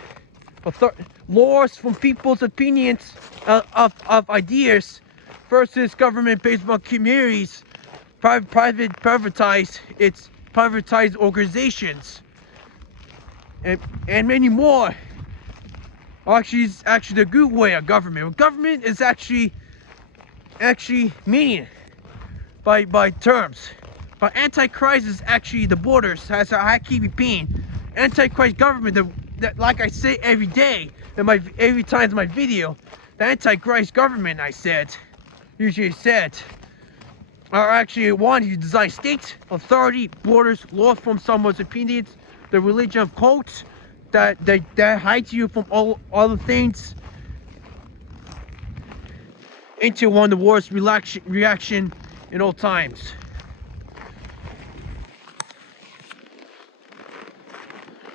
laws from people's opinions of ideas, versus government based on communities, privatized organizations, and many more. Actually, the good way of government. Government is actually meaning by terms. But Antichrist is actually the borders. That's how I keep repeating. Antichrist government, that, like I say every day, every time in my video, the Antichrist government, usually said, are actually one who design state, authority, borders, laws from someone's opinions, the religion of cults that hides you from all other things, into one of the worst reaction in all times.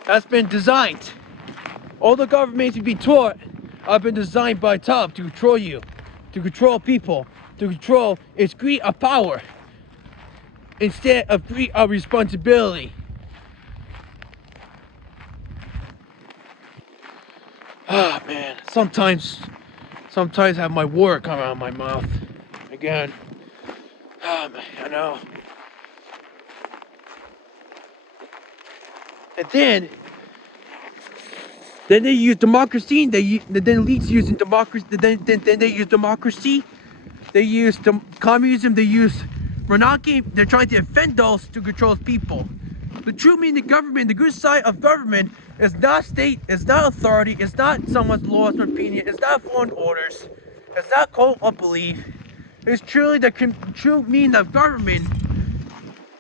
That's been designed. All the governments to be taught have been designed by top to control you, to control people, to control its greed of power instead of greed of responsibility. Ah, man, sometimes I have my word come out of my mouth again. Ah, man, I know. And then they use democracy. Then elites using democracy. Then they use democracy. They use communism. They use monarchy. They're trying to defend those to control people. The true meaning of government, the good side of government, is not state. It's not authority. It's not someone's laws or opinion. It's not foreign orders. It's not cult or belief. It's truly the true meaning of government.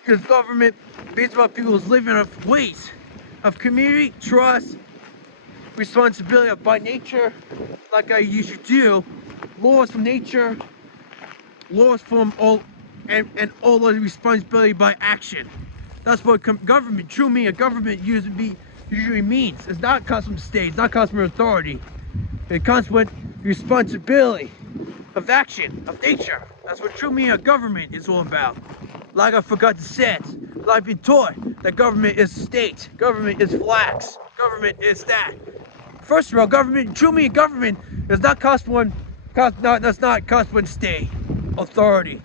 Is government based on people's living of ways of community, trust, responsibility by nature, like I usually do, laws from nature, laws from all, and all the responsibility by action. That's what government, true meaning of government usually means. It's not comes from state, it's not comes from authority. It comes with responsibility of action, of nature. That's what true meaning of government is all about. Like I forgot to say, I've been taught that government is state, government is flags, government is that. First of all, government, true meaning government does not cost one state, authority,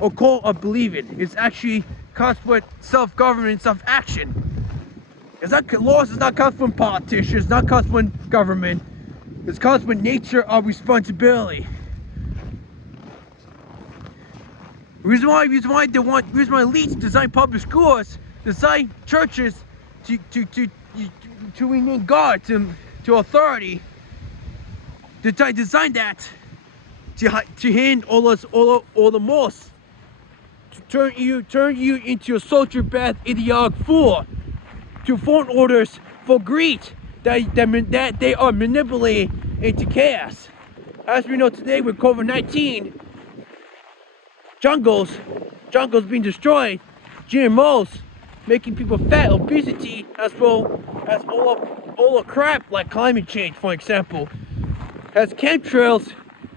or call or believing. It's actually cost with self-government, self-action. It's not laws. It's not cost from politicians. It's not cost from government. It's cost with nature of responsibility. Reason why elites design public schools, design churches to remain God to authority. To design that to hand all the most, to turn you into a sociopath, ideologue fool, to foreign orders for greed that they are manipulating into chaos. As we know today with COVID-19, jungles being destroyed, GMOs making people fat, obesity, as well as all the crap like climate change, for example, has chemtrails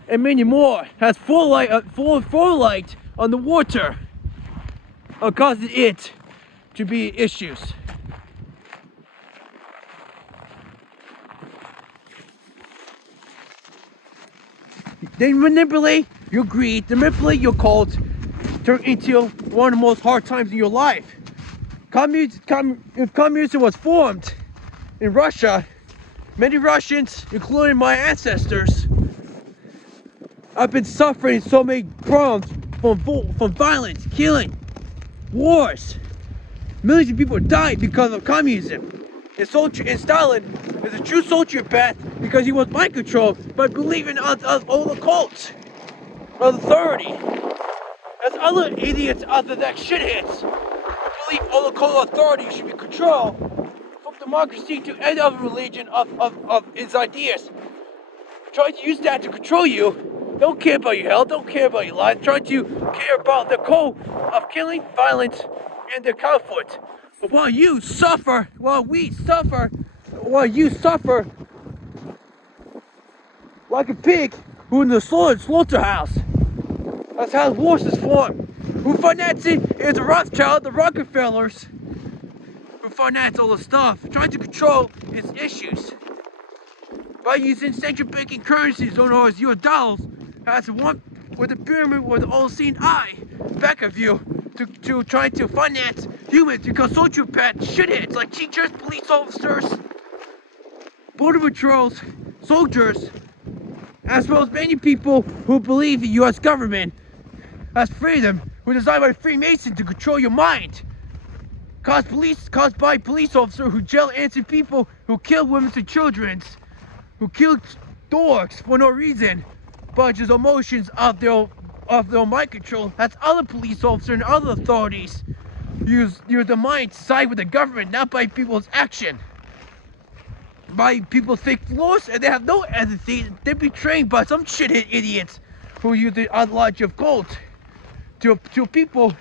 and many more, has fluoride on the water, causing it to be issues. They manipulate your greed, they manipulate your cult, turn into one of the most hard times in your life. If communism was formed in Russia, many Russians, including my ancestors, have been suffering so many problems from violence, killing, wars. Millions of people died because of communism. And Stalin is a true sociopath because he was mind controlled by believing all the cults of authority. As other idiots, other than shitheads, believe all the cult authority should be controlled from democracy to any other religion of its ideas. Trying to use that to control you, don't care about your health, don't care about your life, trying to care about the code of killing, violence, and the conflict. But while you suffer like a pig who in the slaughterhouse. That's how wars is formed. Who finance it is the Rothschilds, the Rockefellers, who finance all the stuff, trying to control its issues by using central banking currencies known as US dollars as one with a pyramid with an all-seeing eye back of you to try to finance humans because sociopath shitheads like teachers, police officers, border patrols, soldiers, as well as many people who believe the US government has freedom, were designed by freemasons to control your mind. Caused by police officers who jail innocent people, who kill women and children, who kill dogs for no reason, but just emotions of their mind control. That's other police officers and other authorities use the mind to side with the government, not by people's action. By people's fake flaws, and they have no empathy. They're betrayed by some shithead idiots who use the ideology of gold to people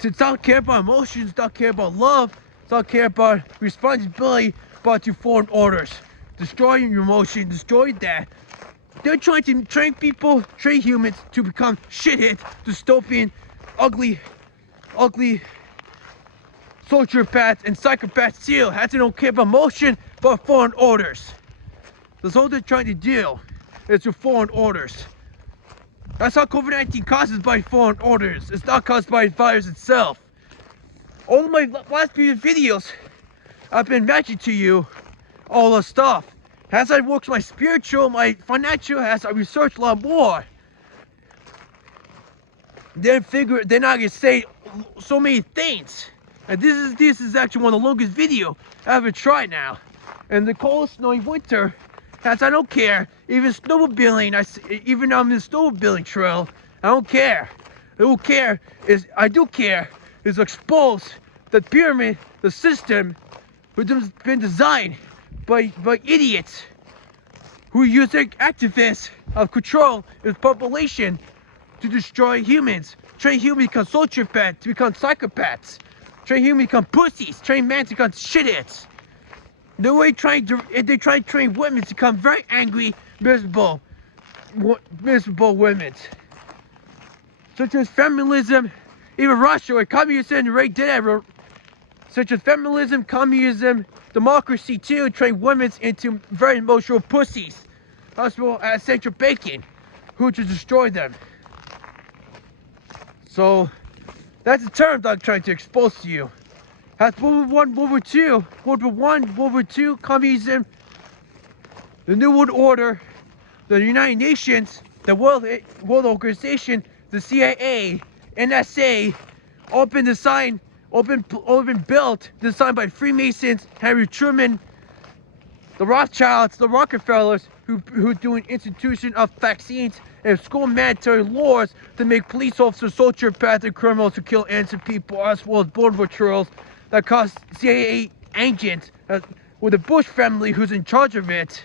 to not care about emotions, not care about love, not care about responsibility, but to foreign orders. Destroying your emotion, destroy that. They're trying to train people, train humans to become shithead, dystopian, ugly sociopaths and psychopaths still. They don't care about emotion, but foreign orders. That's all they're trying to do, is to foreign orders. That's how COVID-19 causes by foreign orders. It's not caused by the virus itself. All of my last few videos, I've been mentioning to you all the stuff. As I work my spiritual, my financial, as I research a lot more, they're not gonna say so many things. And this is actually one of the longest video I ever tried now. And the cold, snowy winter, as I don't care. Even snowmobiling, even on the snowmobiling trail, I don't care. I do care is expose the pyramid, the system, which has been designed by idiots who use their activists of control of population to destroy humans, train humans to become sociopaths, to become psychopaths, train humans to become pussies, train men to become shitheads. They try to train women to become very angry, miserable women. Such as feminism, even Russia or communism, right there, such as feminism, communism, democracy too, train women into very emotional pussies, as well as Central Bacon, who to destroy them. So that's the term that I'm trying to expose to you. That's World War I, World War II, World War I, World War II, communism, the New World Order, the United Nations, the World Organization, the CIA, NSA, all been designed, all been built, designed by Freemasons, Henry Truman, the Rothschilds, the Rockefellers, who do an institution of vaccines and school mandatory laws to make police officers sociopaths and criminals who kill innocent people, as well as border patrols that cost CIA agents with the Bush family who's in charge of it,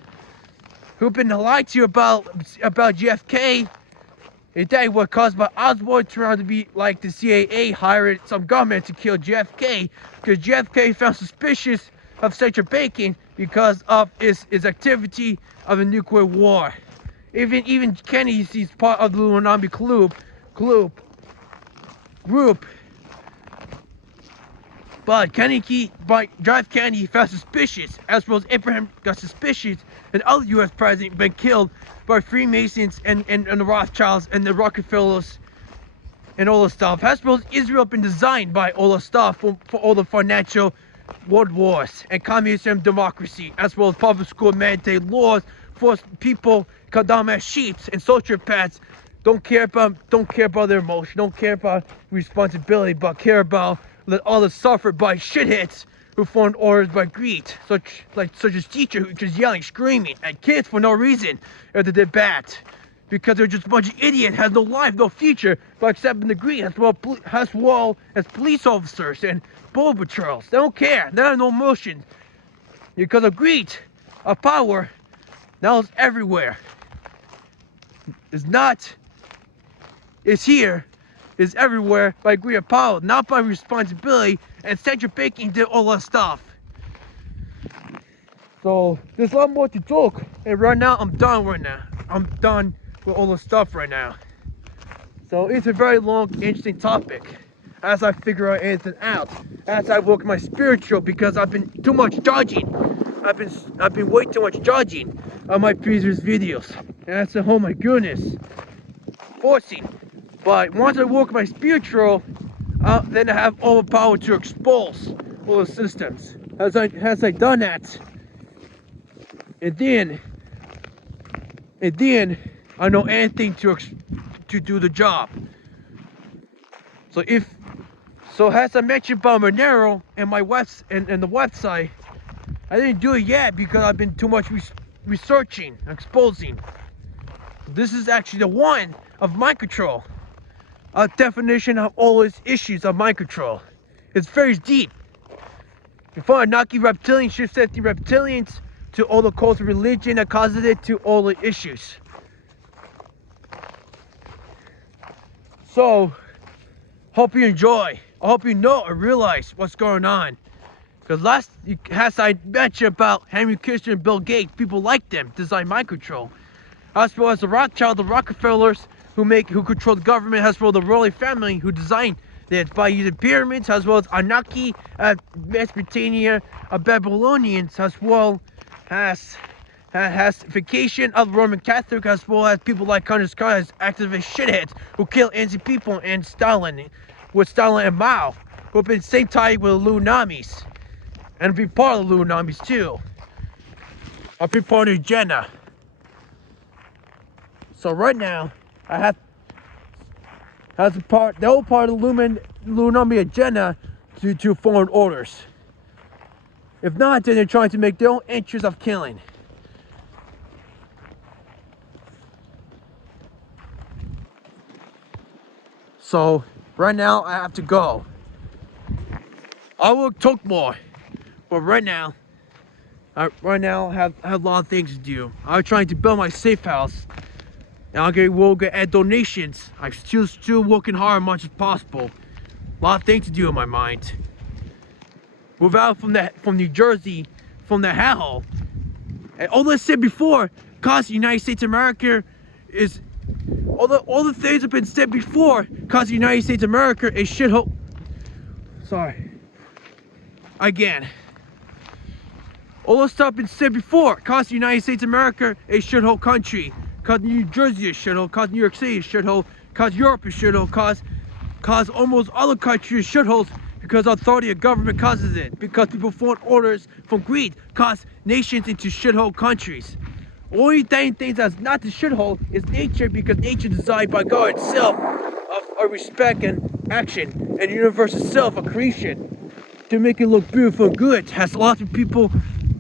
who've been lied to you about JFK. That was caused by Oswald trying to be like the CIA hired some government to kill JFK, because JFK found suspicious of Central Bacon because of his activity of a nuclear war. Even Kennedy sees part of the Illuminati group. But John Kennedy found suspicious, as well as Abraham got suspicious, and other U.S. presidents been killed by Freemasons and the Rothschilds and the Rockefellers and all the stuff. As well as Israel been designed by all the stuff for all the financial world wars and communism, democracy, as well as public school mandate laws, force people cut down as sheep and sociopaths. Don't care about their emotion, don't care about responsibility, but care about let others suffer by shitheads who formed orders by greed, such as teachers who just yelling, screaming at kids for no reason at the debate, because they're just a bunch of idiots, has no life, no future, but accepting the greed, as well as police officers and border patrols. They don't care, they have no emotion, because of greed, of power, now it's everywhere. It's here, is everywhere by greed of power, not by responsibility, and Central Bacon did all that stuff. So there's a lot more to talk, and right now I'm done with all the stuff right now. So it's a very long, interesting topic as I figure out anything out, as I work my spiritual, because I've been too much judging. I've been way too much judging on my previous videos, and I said, oh my goodness, forcing. But once I work my spiritual, then I have all the power to expose all the systems. As I done that, and then I know anything to do the job. So So as I mentioned about Monero and my and the website, I didn't do it yet because I've been too much researching, exposing. This is actually the one of mind control. A definition of all its issues of mind control. It's very deep. From annunaki reptilians, shift setting reptilians, to all the cults of religion that causes it, to all the issues. So, hope you enjoy. I hope you know and realize what's going on. Because as I mentioned about Henry Kissinger and Bill Gates, people like them design mind control. As well as the Rothschilds, the Rockefellers, who control the government, as well as the royal family who designed it by using pyramids, as well as annunaki, Mesopotamia, Babylonians, as well as vacation of Roman Catholic, as well as people like Congress as activist shitheads who kill innocent people, and Stalin, with Stalin and Mao, who have been same tie with the Illuminamis, and be part of the Illuminamis too. I'll be part of the agenda. So right now, I have the whole part of the Illuminati agenda to foreign orders. If not, then they're trying to make their own interest of killing. So right now I have to go. I will talk more, but right now I have a lot of things to do. I'm trying to build my safe house. And we'll get donations. I'm still working hard as much as possible. A lot of things to do in my mind. Move out from New Jersey, from the hellhole. And all I said before, cause the United States of America is all the things have been said before, cause the United States of America is shithole. Sorry. Again. All the stuff been said before, cause the United States of America is shithole country. Cause New Jersey is shithole, cause New York City is shithole, cause Europe is shithole, cause almost other countries is shitholes, because authority of government causes it, because people form orders from greed, cause nations into shithole countries. Only thing that's not the shithole is nature, because nature is designed by God itself of respect and action, and the universe itself of creation to make it look beautiful and good. Has lots of people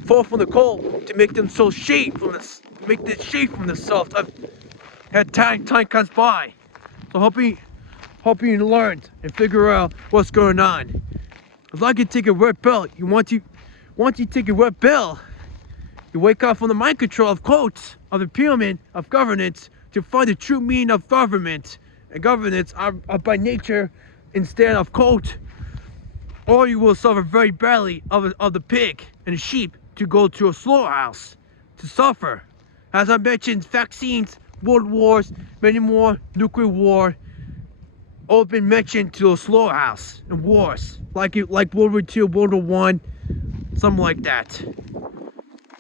fall from the cold to make them so shade from this. Make this shape from themselves as time comes by. So hope you learned and figure out what's going on. If I can take a red pill, once you take a red pill, you wake up from the mind control of cults, of the pyramid, of governance, to find the true meaning of government. And governance are by nature instead of cult. Or you will suffer very badly of the pig and the sheep to go to a slaughterhouse to suffer. As I mentioned, vaccines, world wars, many more, nuclear war, all been mentioned to a slaughterhouse and wars, like World War II, World War I, something like that.